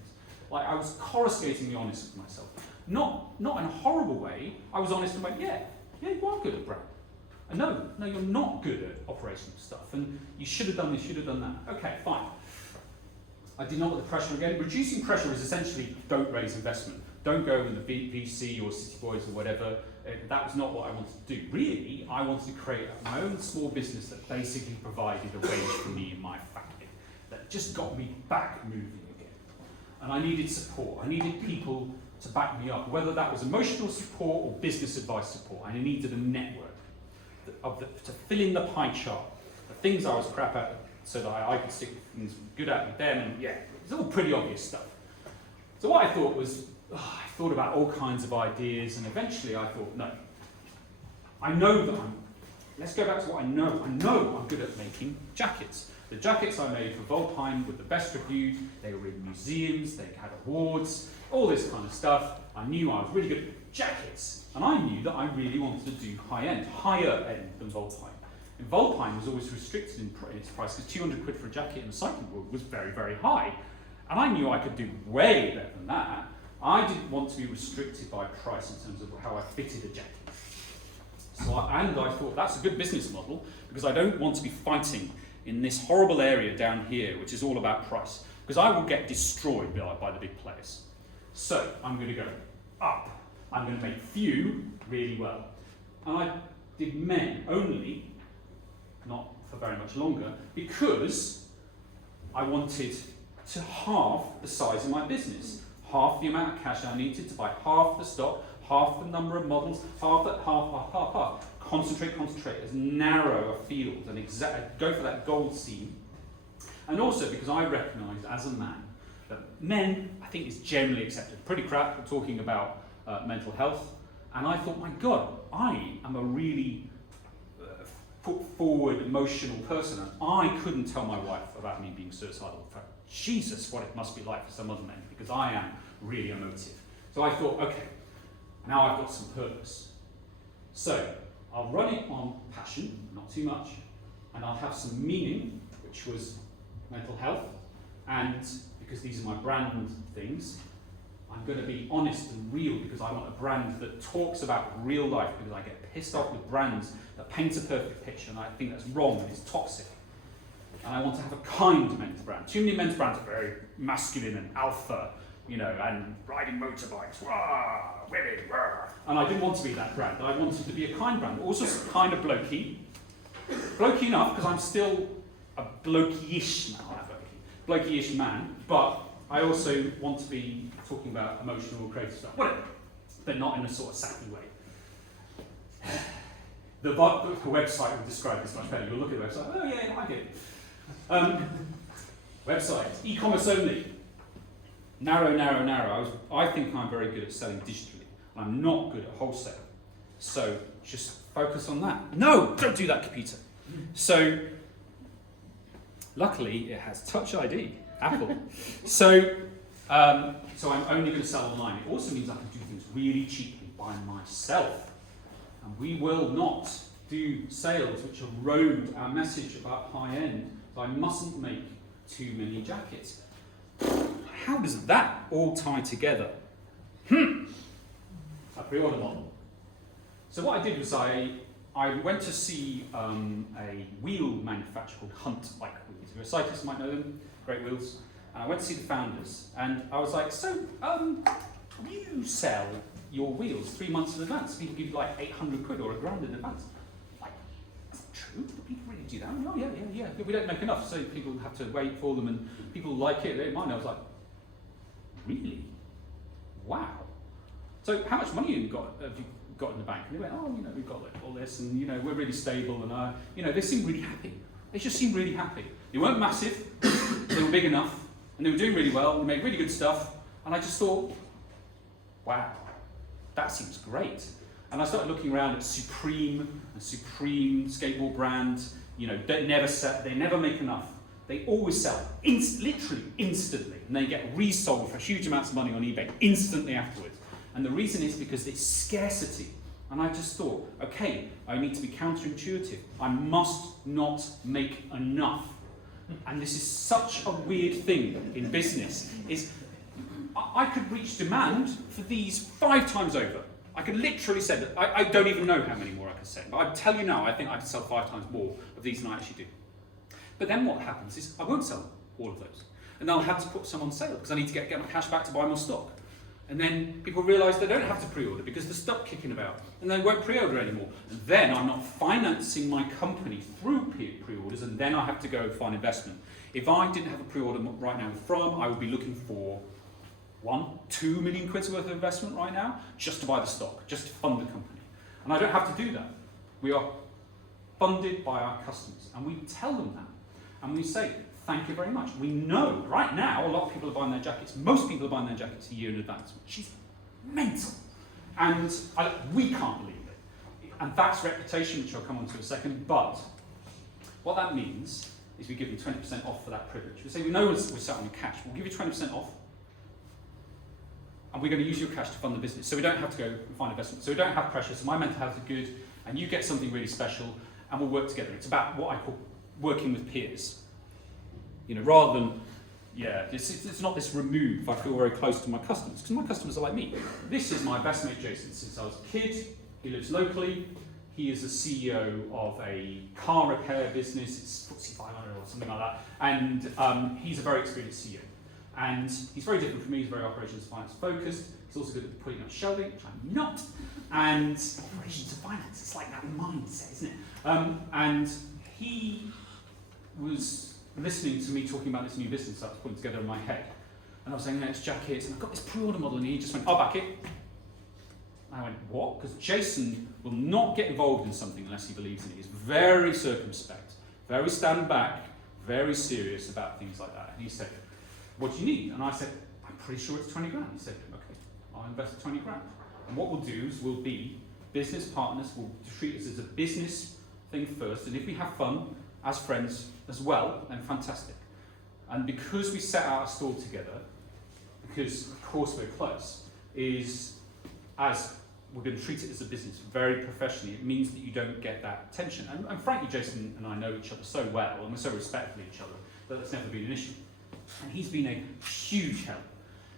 Like, I was coruscatingly honest with myself. Not in a horrible way. I was honest and went, yeah, you are good at brand. And no, you're not good at operational stuff, and you should have done this, should have done that. Okay, fine. I did not want the pressure again. Reducing pressure is essentially don't raise investment. Don't go with the VC or City Boys or whatever. That was not what I wanted to do. Really, I wanted to create my own small business that basically provided a wage for me and my family, that just got me back moving again. And I needed support. I needed people to back me up, whether that was emotional support or business advice support. I needed a network to fill in the pie chart, the things I was crap at, so that I could stick with things good at with them, and yeah, it's all pretty obvious stuff. So what I thought was, I thought about all kinds of ideas, and eventually I thought, no, I know that let's go back to what I know. I know I'm good at making jackets. The jackets I made for Volpine were the best reviewed, they were in museums, they had awards, all this kind of stuff. I knew I was really good at jackets, and I knew that I really wanted to do higher end than Volpine. And Volpine was always restricted in its price, because 200 quid for a jacket in the cycling world was very, very high. And I knew I could do way better than that. I didn't want to be restricted by price in terms of how I fitted a jacket. So I thought that's a good business model, because I don't want to be fighting in this horrible area down here, which is all about price, because I will get destroyed by the big players. So I'm going to go up. I'm going to make few really well. And I did men only, not for very much longer, because I wanted to halve the size of my business. Half the amount of cash I needed to buy half the stock, half the number of models, half. Concentrate, as narrow a field, and go for that gold seam. And also because I recognised as a man that men, I think, is generally accepted. Pretty crap, we're talking about mental health. And I thought, my God, I am a really put forward, emotional person, and I couldn't tell my wife about me being suicidal. In fact, Jesus, what it must be like for some other men, because I am really emotive. So I thought, okay, now I've got some purpose. So I'll run it on passion, not too much, and I'll have some meaning, which was mental health, and because these are my brand things, I'm going to be honest and real, because I want a brand that talks about real life, because I get pissed off with brands that paint a perfect picture, and I think that's wrong and it's toxic. And I want to have a kind men's brand. Too many men's brands are very masculine and alpha, and riding motorbikes, rah, women, rah. And I didn't want to be that brand. I wanted to be a kind brand, also kind of blokey. Blokey enough, because I'm still a blokey-ish, now, blokey-ish man, but I also want to be talking about emotional, creative stuff, whatever, but not in a sort of sappy way. The website will describe this much better. You'll look at the website, oh yeah, I get it. Website, e-commerce only. Narrow. I think I'm very good at selling digitally. I'm not good at wholesale. So just focus on that. No, don't do that, computer. So luckily it has Touch ID, Apple. So I'm only going to sell online. It also means I can do things really cheaply by myself. And we will not do sales which erode our message about high end. So I mustn't make too many jackets. How does that all tie together? A pre-order model. So what I did was I went to see a wheel manufacturer called Hunt Bike Wheels. If you're a cyclist, you might know them, great wheels. And I went to see the founders, and I was like, so you sell your wheels 3 months in advance? People give you like 800 quid or £1,000 in advance. Like, that's not true. Do people really do that? Oh yeah. We don't make enough, so people have to wait for them, and people like it. They don't mind. I was like, really? Wow. So how much money have you got in the bank? And they went, we've got all this, and we're really stable, and they seemed really happy. They just seemed really happy. They weren't massive, they were big enough, and they were doing really well, and they made really good stuff, and I just thought, wow, that seems great. And I started looking around at Supreme skateboard brand. They never make enough. They always sell, literally instantly, and they get resold for huge amounts of money on eBay instantly afterwards. And the reason is because it's scarcity. And I just thought, okay, I need to be counterintuitive. I must not make enough. And this is such a weird thing in business, is I could reach demand for these 5 times over. I could literally send it. I don't even know how many more I could send, but I tell you now, I think I could sell 5 times more of these than I actually do. But then what happens is I won't sell all of those. And I'll have to put some on sale because I need to get my cash back to buy more stock. And then people realise they don't have to pre-order because there's stock kicking about and they won't pre-order anymore. And then I'm not financing my company through pre-orders, and then I have to go find investment. If I didn't have a pre-order right now with FRAHM, I would be looking for 1-2 million quid's worth of investment right now just to buy the stock, just to fund the company. And I don't have to do that. We are funded by our customers, and we tell them that. And we say, thank you very much. We know right now a lot of people are buying their jackets. Most people are buying their jackets a year in advance, which is mental. And we can't believe it. And that's reputation, which I'll come on to in a second. But what that means is we give them 20% off for that privilege. We say, we know we're sat on your cash. We'll give you 20% off. And we're going to use your cash to fund the business. So we don't have to go and find investment. So we don't have pressure. So my mental health is good. And you get something really special. And we'll work together. It's about what I call working with peers. You know, rather than, it's not this remove. I feel very close to my customers, because my customers are like me. This is my best mate Jason since I was a kid. He lives locally. He is the CEO of a car repair business. It's FTSE 500 or something like that. And he's a very experienced CEO. And he's very different from me. He's very operations finance focused. He's also good at putting up shelving, which I'm not. And operations and finance, it's like that mindset, isn't it? And he was listening to me talking about this new business that I was putting together in my head. And I was saying, it's jackets, and I've got this pre-order model, and he just went, I'll back it. And I went, what? Because Jason will not get involved in something unless he believes in it. He's very circumspect, very stand back, very serious about things like that. And he said, what do you need? And I said, I'm pretty sure it's 20 grand. He said, okay, I'll invest 20 grand. And what we'll do is we'll be business partners, we'll treat us as a business thing first, and if we have fun, as friends as well, and fantastic. And because we set our store together, because of course we're close, is as we're going to treat it as a business very professionally, it means that you don't get that tension. And frankly, Jason and I know each other so well, and we're so respectful of each other, that that's never been an issue. And he's been a huge help,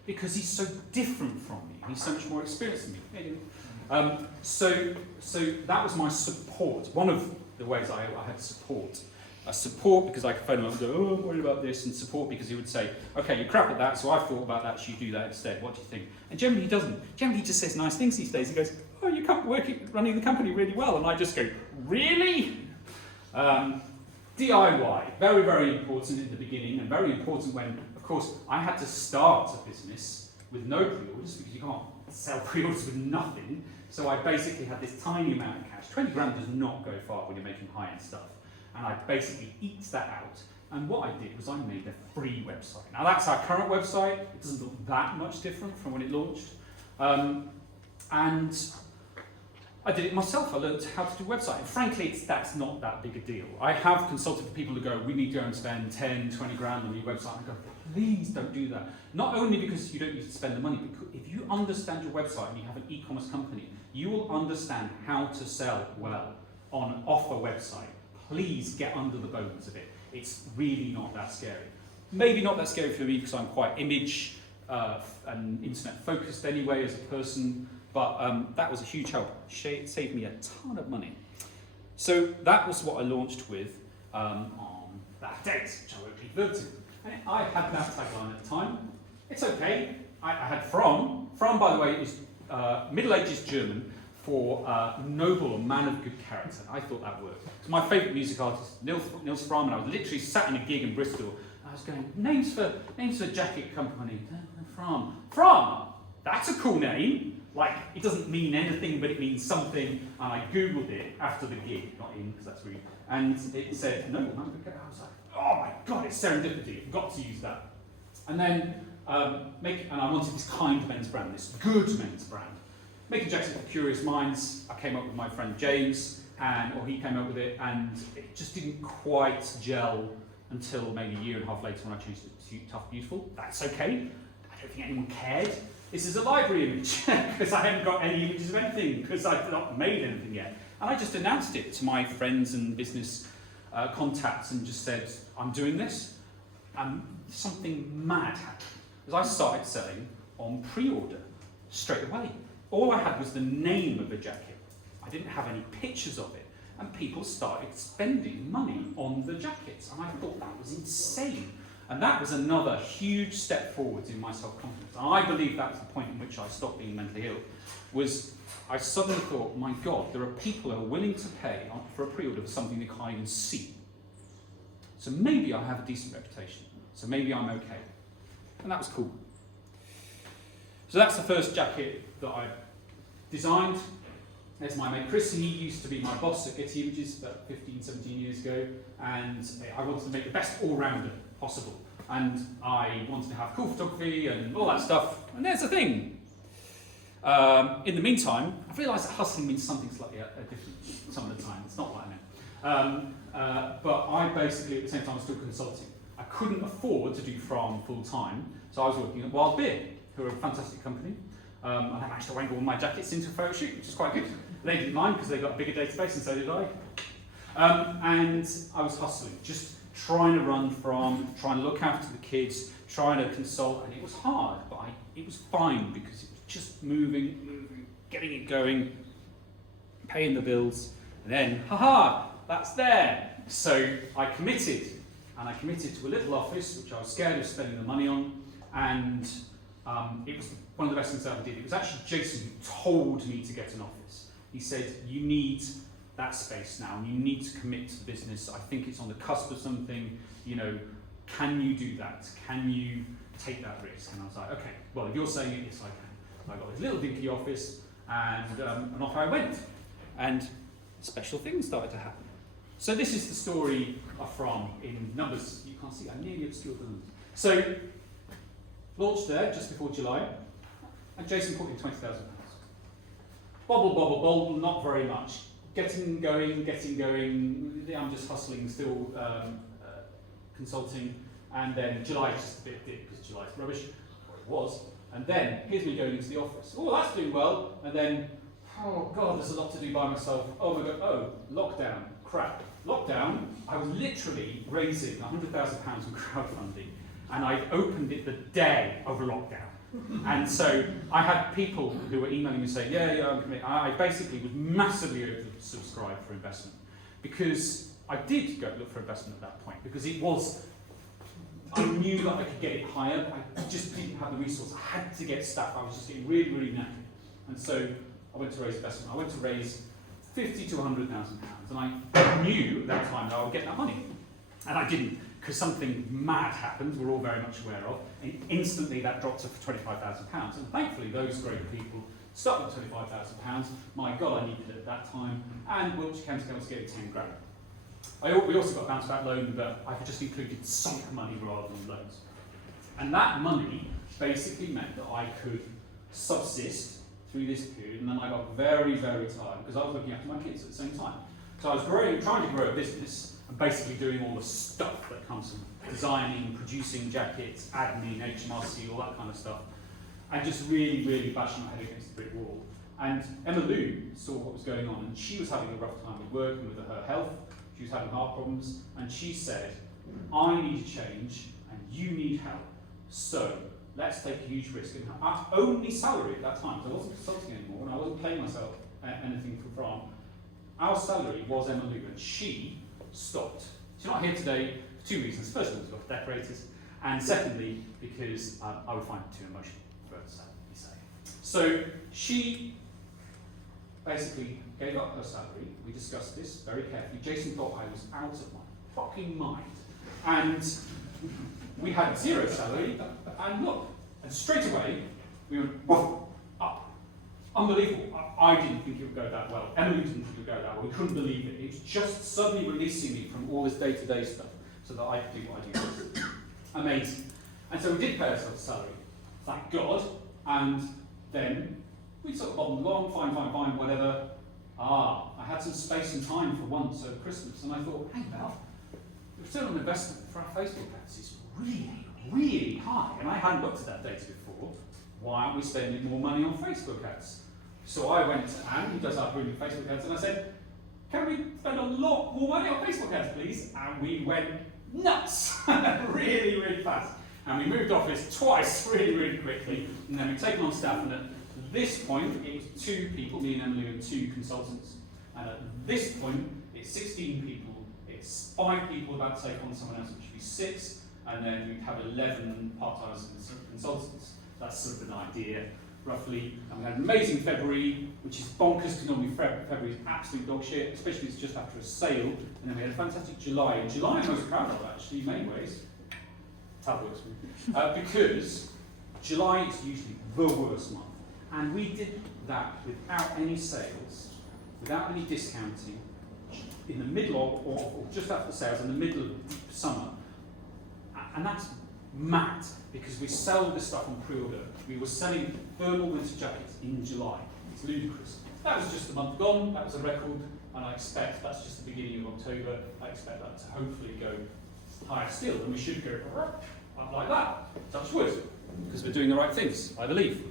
because he's so different from me. He's so much more experienced than me. So that was my support. One of the ways I had support. Support because I could phone him up and go, oh, I'm worried about this, and support because he would say, okay, you're crap at that, so I've thought about that, so you do that instead. What do you think? And generally he doesn't. Generally he just says nice things these days. He goes, oh, you're running the company really well. And I just go, really? DIY, very, very important in the beginning, and very important when, of course, I had to start a business with no pre-orders, because you can't sell pre-orders with nothing. So I basically had this tiny amount of cash. 20 grand does not go far when you're making high-end stuff. And I basically eked that out. And what I did was I made a free website. Now that's our current website. It doesn't look that much different from when it launched. And I did it myself. I learned how to do a website. And frankly, that's not that big a deal. I have consulted with people who go, we need to go and spend 10, 20 grand on your website. And I go, please don't do that. Not only because you don't need to spend the money, but if you understand your website and you have an e-commerce company, you will understand how to sell well on an offer website. Please get under the bones of it. It's really not that scary. Maybe not that scary for me because I'm quite image and internet focused anyway as a person, but that was a huge help. It saved me a ton of money. So that was what I launched with on that date, which I won't refer to. And I had that tagline at the time. It's okay. I had FRAHM. FRAHM, by the way, is Middle Ages German for noble or man of good character. I thought that worked. So my favourite music artist, Niels FRAHM, and I was literally sat in a gig in Bristol, and I was going, names for jacket company, FRAHM. FRAHM, that's a cool name. Like, it doesn't mean anything, but it means something. And I Googled it after the gig, not in, because that's rude, and it said, noble man of good character. I was like, oh my God, it's serendipity, I've got to use that. And then, and I wanted this kind men's brand, this good men's brand. Making jackets for curious minds, I came up with my friend James, or he came up with it, and it just didn't quite gel until maybe a year and a half later when I changed it to Tough Beautiful. That's okay. I don't think anyone cared. This is a library image, because I haven't got any images of anything, because I've not made anything yet. And I just announced it to my friends and business contacts and just said, I'm doing this. And something mad happened, because I started selling on pre-order straight away. All I had was the name of the jacket. I didn't have any pictures of it. And people started spending money on the jackets. And I thought that was insane. And that was another huge step forwards in my self-confidence. And I believe that was the point in which I stopped being mentally ill, was I suddenly thought, my God, there are people who are willing to pay for a pre-order for something they can't even see. So maybe I have a decent reputation. So maybe I'm okay. And that was cool. So that's the first jacket that I designed. There's my mate Chris. He used to be my boss at Getty Images about 15, 17 years ago. And I wanted to make the best all-rounder possible. And I wanted to have cool photography and all that stuff. And there's the thing. In the meantime, I've realised that hustling means something slightly different some of the time. It's not what I meant. But I basically, at the same time, was still consulting. I couldn't afford to do FRAHM full time, so I was working at Wild Beer, who are a fantastic company. And I managed to wrangle all my jackets into a photo shoot, which is quite good. They didn't mind because they got a bigger database, and so did I. And I was hustling, just trying to run FRAHM, trying to look after the kids, trying to consult, and it was hard, but it was fine because it was just moving, getting it going, paying the bills, and then, haha, that's there. So I committed, and I committed to a little office, which I was scared of spending the money on, and it was one of the best things I ever did. It was actually Jason who told me to get an office. He said, you need that space now, and you need to commit to the business. I think it's on the cusp of something, can you do that? Can you take that risk? And I was like, okay, well, if you're saying it, yes, I can. I got this little dinky office, and off I went. And special things started to happen. So this is the story of FRAHM in numbers. You can't see, I nearly obscured the numbers. So, launched there just before July, and Jason put in £20,000. Bobble, bobble, bobble, not very much. Getting going, I'm just hustling, still consulting, and then July is just a bit dip because July's rubbish, or it was, and then here's me going into the office. Oh, that's doing well, and then, oh God, there's a lot to do by myself. Oh my God, lockdown, crap. Lockdown, I was literally raising £100,000 in crowdfunding, and I opened it the day of lockdown. And so I had people who were emailing me saying, yeah, I'm committed. I basically was massively oversubscribed for investment, because I did go look for investment at that point, because it was, I knew that I could get it higher, but I just didn't have the resource. I had to get staff. I was just getting really, really knackered. And so I went to raise investment. I went to raise £50,000 to £100,000, and I knew at that time that I would get that money. And I didn't, because something mad happened, we're all very much aware of, and instantly that dropped to £25,000. And thankfully those great people stuck with £25,000. My God, I needed it at that time, and Wiltshire County Council gave 10 grand. We also got a bounce back loan, but I just included sunk money rather than loans. And that money basically meant that I could subsist through this period, and then I got very, very tired because I was looking after my kids at the same time. So I was trying to grow a business and basically doing all the stuff that comes from designing, producing jackets, admin, HMRC, all that kind of stuff, and just really, really bashing my head against the brick wall. And Emma Lou saw what was going on, and she was having a rough time with work and with her health. She was having heart problems, and she said, I need a change, and you need help. So let's take a huge risk. And our only salary at that time, because I wasn't consulting anymore, and I wasn't paying myself anything for FRAHM, our salary was Emma Lou, and she stopped. She's not here today for two reasons. First of all, we've got decorators, and secondly, because I would find it too emotional for her to say. So she basically gave up her salary. We discussed this very carefully. Jason thought I was out of my fucking mind. And we had zero salary, and look, and straight away, we went up. Unbelievable. I didn't think it would go that well. Emily didn't think it would go that well. We couldn't believe it. It was just suddenly releasing me from all this day-to-day stuff so that I could do what I do. Amazing. And so we did pay ourselves a salary, thank God, and then we sort of bobbed along, fine, whatever. I had some space and time for once over Christmas, and I thought, hey, Mel, the return on investment for our Facebook ads is really, really high, and I hadn't looked at that data before. Why aren't we spending more money on Facebook ads? So I went to Anne, who does our brilliant Facebook ads, and I said, can we spend a lot more money on Facebook ads, please? And we went nuts, really, really fast. And we moved office twice, really, really quickly, and then we've taken on staff, and At this point, it was 2 people, me and Emily and 2 consultants. And at this point, it's 16 people. It's 5 people about to take on someone else, which would be 6. And then we'd have 11 part-timers and consultants. That's sort of an idea, roughly. And we had an amazing February, which is bonkers, because normally February is absolute dog shit, especially if it's just after a sale. And then we had a fantastic July. And July I'm most proud of, actually, in many ways. That's how it works for me. Because July is usually the worst month. And we did that without any sales, without any discounting, in the middle of, or just after the sales, in the middle of summer. And that's mad, because we sell this stuff on pre-order. We were selling thermal winter jackets in July. It's ludicrous. That was just a month gone, that was a record, and I expect that's just the beginning of October. I expect that to hopefully go higher still, and we should go up like that, touch wood, because we're doing the right things, I believe.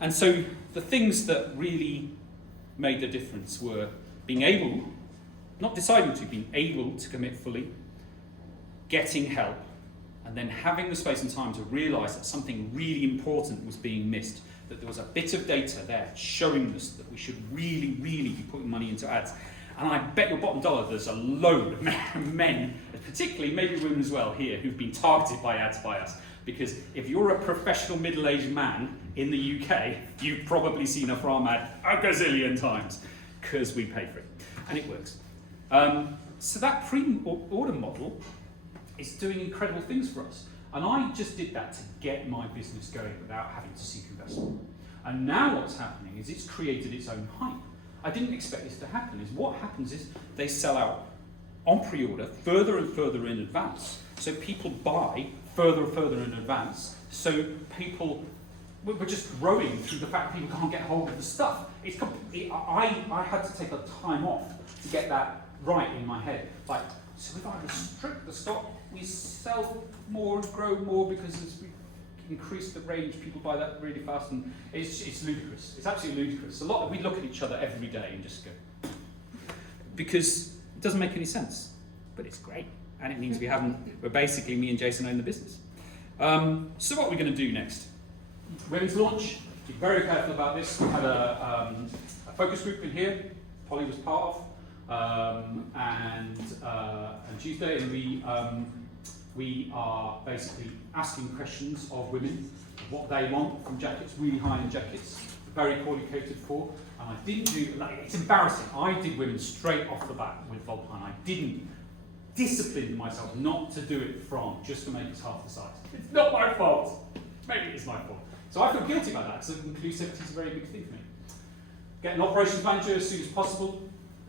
And so the things that really made the difference were being able, not deciding to, being able to commit fully, getting help, and then having the space and time to realise that something really important was being missed, that there was a bit of data there showing us that we should really, really be putting money into ads. And I bet your bottom dollar there's a load of men, particularly maybe women as well here, who've been targeted by ads by us. Because if you're a professional middle-aged man in the UK, you've probably seen a FRAHM ad a gazillion times, because we pay for it, and it works. So that pre-order model is doing incredible things for us. And I just did that to get my business going without having to seek investment. And now what's happening is it's created its own hype. I didn't expect this to happen. What happens is they sell out on pre-order further and further in advance. So people buy further and further in advance. So we're just growing through the fact that people can't get hold of the stuff. I had to take a time off to get that right in my head. Like, so if I restrict the stock, we sell more and grow more, because as we increase the range, people buy that really fast, and it's ludicrous. It's absolutely ludicrous. We look at each other every day and just go, because it doesn't make any sense, but it's great, and it means we're basically, me and Jason own the business. So what are we going to do next? We're going to launch. Be very careful about this. We had a focus group in here. Polly was part of. And Tuesday, and we are basically asking questions of women, what they want from jackets, really high-end jackets, very poorly catered for. And I didn't do, it's embarrassing, I did women straight off the bat with Volpine. I didn't discipline myself not to do it from, just to make it half the size. It's not my fault. Maybe it's my fault. So I feel guilty about that, because inclusivity is a very big thing for me. Get an operations manager as soon as possible.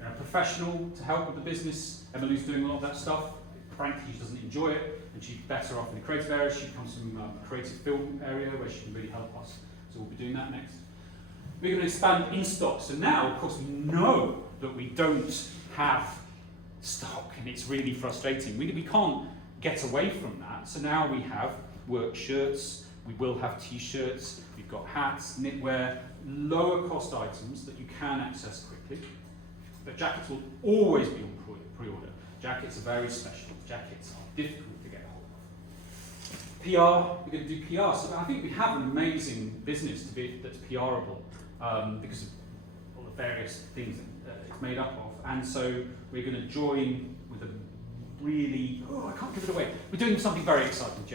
A professional to help with the business. Emily's doing a lot of that stuff. Frankly, she doesn't enjoy it, and she's better off in the creative area. She comes from a creative film area where she can really help us. So we'll be doing that next. We're going to expand in stock. So now, of course, we know that we don't have stock, and it's really frustrating. We can't get away from that. So now we have work shirts. We will have t-shirts. We've got hats, knitwear, lower cost items that you can access quickly. But jackets will always be on pre-order. Jackets are very special. Jackets are difficult to get hold of. PR, we're going to do PR. So I think we have an amazing business that's PRable, because of all the various things that it's made up of. And so we're going to join with a really, I can't give it away. We're doing something very exciting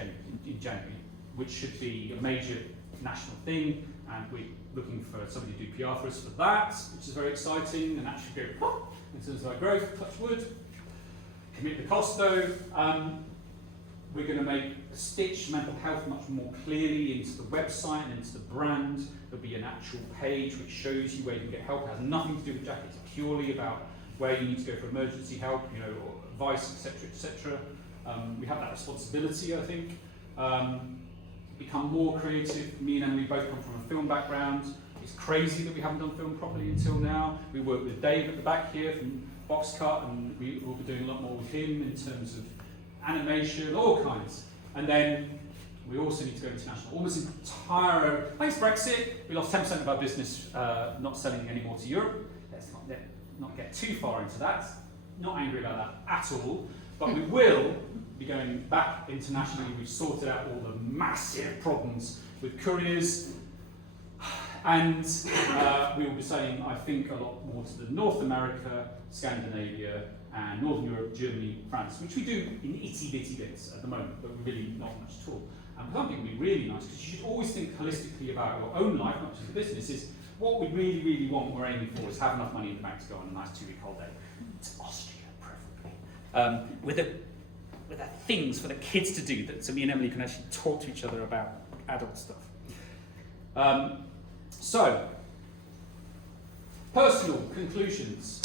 in January, which should be a major national thing, and we're looking for somebody to do PR for us for that, which is very exciting, and that should go in terms of our growth, touch wood. Commit the cost though. We're going to stitch mental health much more clearly into the website and into the brand. There'll be an actual page which shows you where you can get help. It has nothing to do with jackets, it's purely about where you need to go for emergency help, or advice, etc., etc. We have that responsibility, I think. Become more creative. Me and Emily both come from a film background. It's crazy that we haven't done film properly until now. We work with Dave at the back here from Boxcut, and we will be doing a lot more with him in terms of animation, all kinds. And then we also need to go international. Almost entire, thanks Brexit, we lost 10% of our business not selling anymore to Europe. Let's not get too far into that. Not angry about that at all, but we will be going back internationally. We've sorted out all the massive problems with couriers. And we will be selling, I think, a lot more to the North America, Scandinavia, and Northern Europe, Germany, France, which we do in itty-bitty bits at the moment, but really not much at all. And for some people, it'd be really nice, because you should always think holistically about your own life, not just the business, is what we really, really want, we're aiming for, is have enough money in the bank to go on a nice 2-week holiday. It's Austria, preferably. With the things for the kids to do, so me and Emily can actually talk to each other about adult stuff. So, personal conclusions.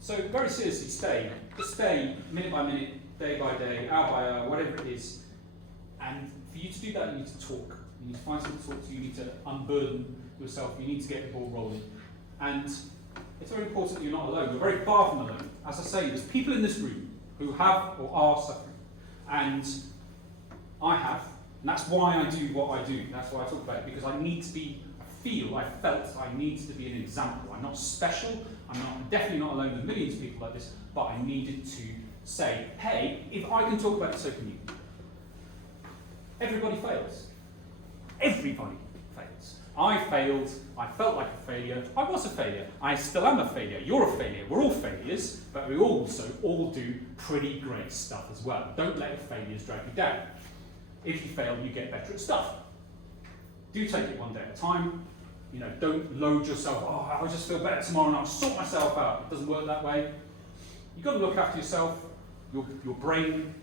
So very seriously, stay. Just stay minute by minute, day by day, hour by hour, whatever it is. And for you to do that, you need to talk. You need to find someone to talk to, you need to unburden yourself, you need to get the ball rolling. And it's very important that you're not alone. You're very far from alone. As I say, there's people in this room who have or are suffering. And I have. And that's why I do what I do. That's why I talk about it, because I need to be, I felt I needed to be an example. I'm not special, I'm definitely not alone with millions of people like this, but I needed to say, hey, if I can talk about it, so can you. Everybody fails. Everybody fails. I failed, I felt like a failure, I was a failure, I still am a failure, you're a failure, we're all failures, but we also all do pretty great stuff as well. Don't let your failures drag you down. If you fail, you get better at stuff. Do take it one day at a time. You know, don't load yourself, oh, I'll just feel better tomorrow and I'll sort myself out. It doesn't work that way. You've got to look after yourself. Your brain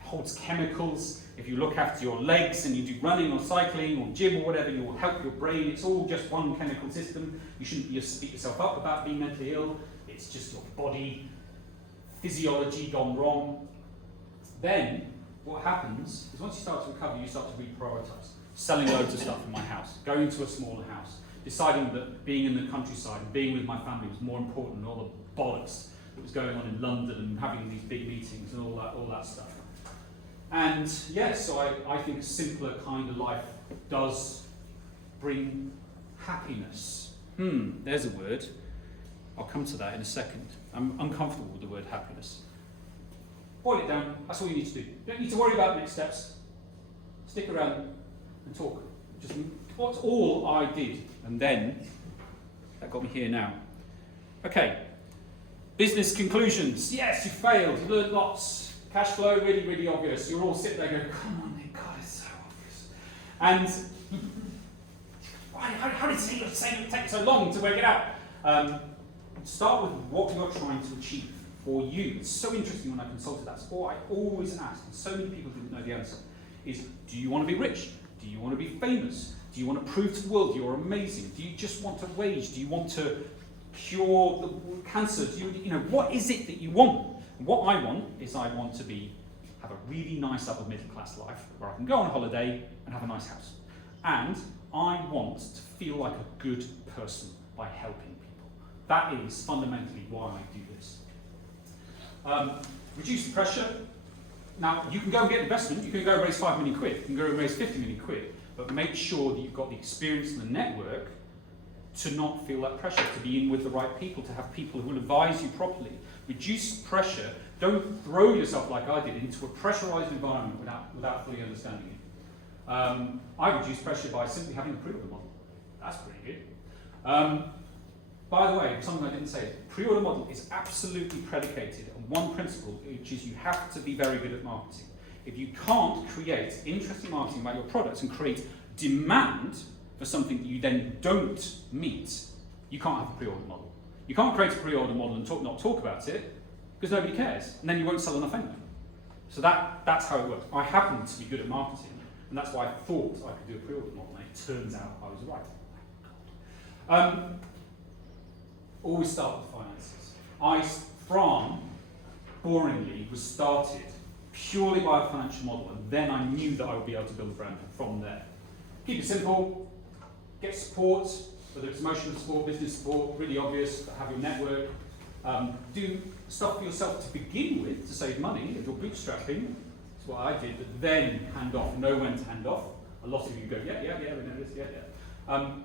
holds chemicals. If you look after your legs and you do running or cycling or gym or whatever, you will help your brain. It's all just one chemical system. You shouldn't just beat yourself up about being mentally ill. It's just your body physiology gone wrong. Then what happens is once you start to recover, you start to reprioritize. Selling loads of stuff in my house, going to a smaller house, deciding that being in the countryside and being with my family was more important than all the bollocks that was going on in London and having these big meetings and all that stuff. And yes, so I think a simpler kind of life does bring happiness. There's a word. I'll come to that in a second. I'm uncomfortable with the word happiness. Boil it down, that's all you need to do. You don't need to worry about next steps. Stick around and talk. Just what's all I did. And then, that got me here now. Okay, business conclusions. Yes, you failed, you learned lots. Cash flow, really, really obvious. You're all sitting there going, come on, Nick, God, it's so obvious. And how did it take so long to work it out? Start with what you're trying to achieve for you. It's so interesting when I consulted that. So I always ask, and so many people didn't know the answer, is do you want to be rich? Do you want to be famous? Do you want to prove to the world you're amazing? Do you just want to wage? Do you want to cure the cancer? Do you know, what is it that you want? And what I want is I want to have a really nice upper middle class life where I can go on holiday and have a nice house. And I want to feel like a good person by helping people. That is fundamentally why I do this. Reduce the pressure. Now, you can go and get investment, you can go raise 5 million quid, you can go and raise 50 million quid, but make sure that you've got the experience and the network to not feel that pressure, to be in with the right people, to have people who will advise you properly. Reduce pressure. Don't throw yourself like I did into a pressurised environment without fully understanding it. I reduce pressure by simply having a pre-order model. That's pretty good. By the way, something I didn't say, pre-order model is absolutely predicated on one principle, which is you have to be very good at marketing. If you can't create interesting marketing about your products and create demand for something that you then don't meet, you can't have a pre-order model. You can't create a pre-order model and not talk about it, because nobody cares, and then you won't sell enough anyway. So that's how it works. I happen to be good at marketing, and that's why I thought I could do a pre-order model, and it turns out I was right. Always start with finances. FRAHM, boringly, was started purely by a financial model, and then I knew that I would be able to build a brand from there. Keep it simple, get support, whether it's emotional support, business support, really obvious, but have your network. Do stuff for yourself to begin with to save money if you're bootstrapping. That's what I did, but then hand off, know when to hand off. A lot of you go, yeah, we know this, yeah.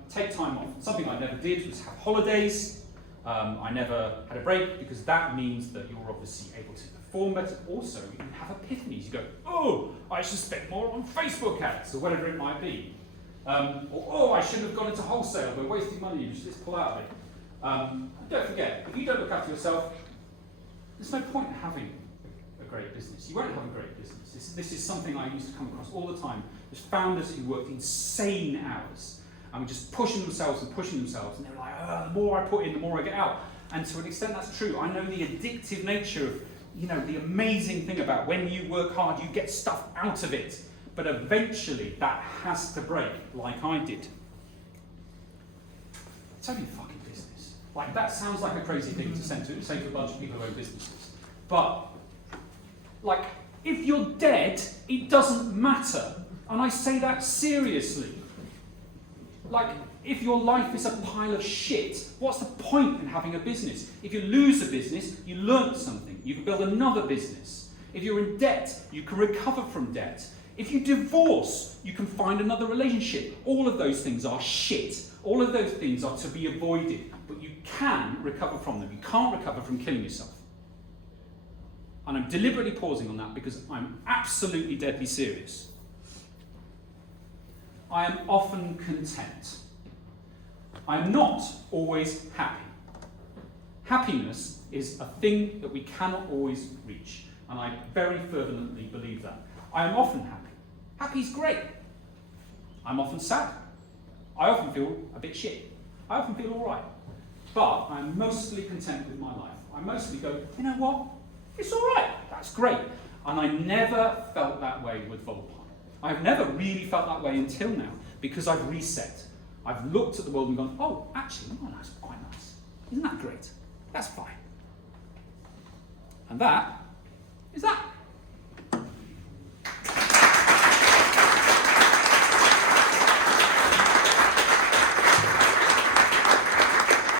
Take time off. Something I never did was have holidays. I never had a break, because that means that you're obviously able to perform better. Also, you can have epiphanies. You go, oh, I should spend more on Facebook ads, or whatever it might be. Or, oh, I shouldn't have gone into wholesale, we're wasting money, let's pull out of it. And don't forget, if you don't look after yourself, there's no point in having a great business. You won't have a great business. This is something I used to come across all the time. There's founders who worked insane hours and were just pushing themselves, and they were like, oh, the more I put in, the more I get out. And to an extent that's true. I know the addictive nature of, the amazing thing about when you work hard, you get stuff out of it. But eventually that has to break, like I did. It's only a fucking business. Like, that sounds like a crazy thing to say to a bunch of people who own businesses. But, like, if you're dead, it doesn't matter. And I say that seriously. Like, if your life is a pile of shit, what's the point in having a business? If you lose a business, you learnt something. You can build another business. If you're in debt, you can recover from debt. If you divorce, you can find another relationship. All of those things are shit. All of those things are to be avoided. But you can recover from them. You can't recover from killing yourself. And I'm deliberately pausing on that because I'm absolutely deadly serious. I am often content. I am not always happy. Happiness is a thing that we cannot always reach, and I very fervently believe that. I am often happy. Happy's great. I'm often sad. I often feel a bit shit. I often feel all right. But I'm mostly content with my life. I mostly go, you know what? It's all right. That's great. And I never felt that way with Volpine. I've never really felt that way until now, because I've reset. I've looked at the world and gone, oh, actually, that's quite nice. Isn't that great? That's fine. And that is that.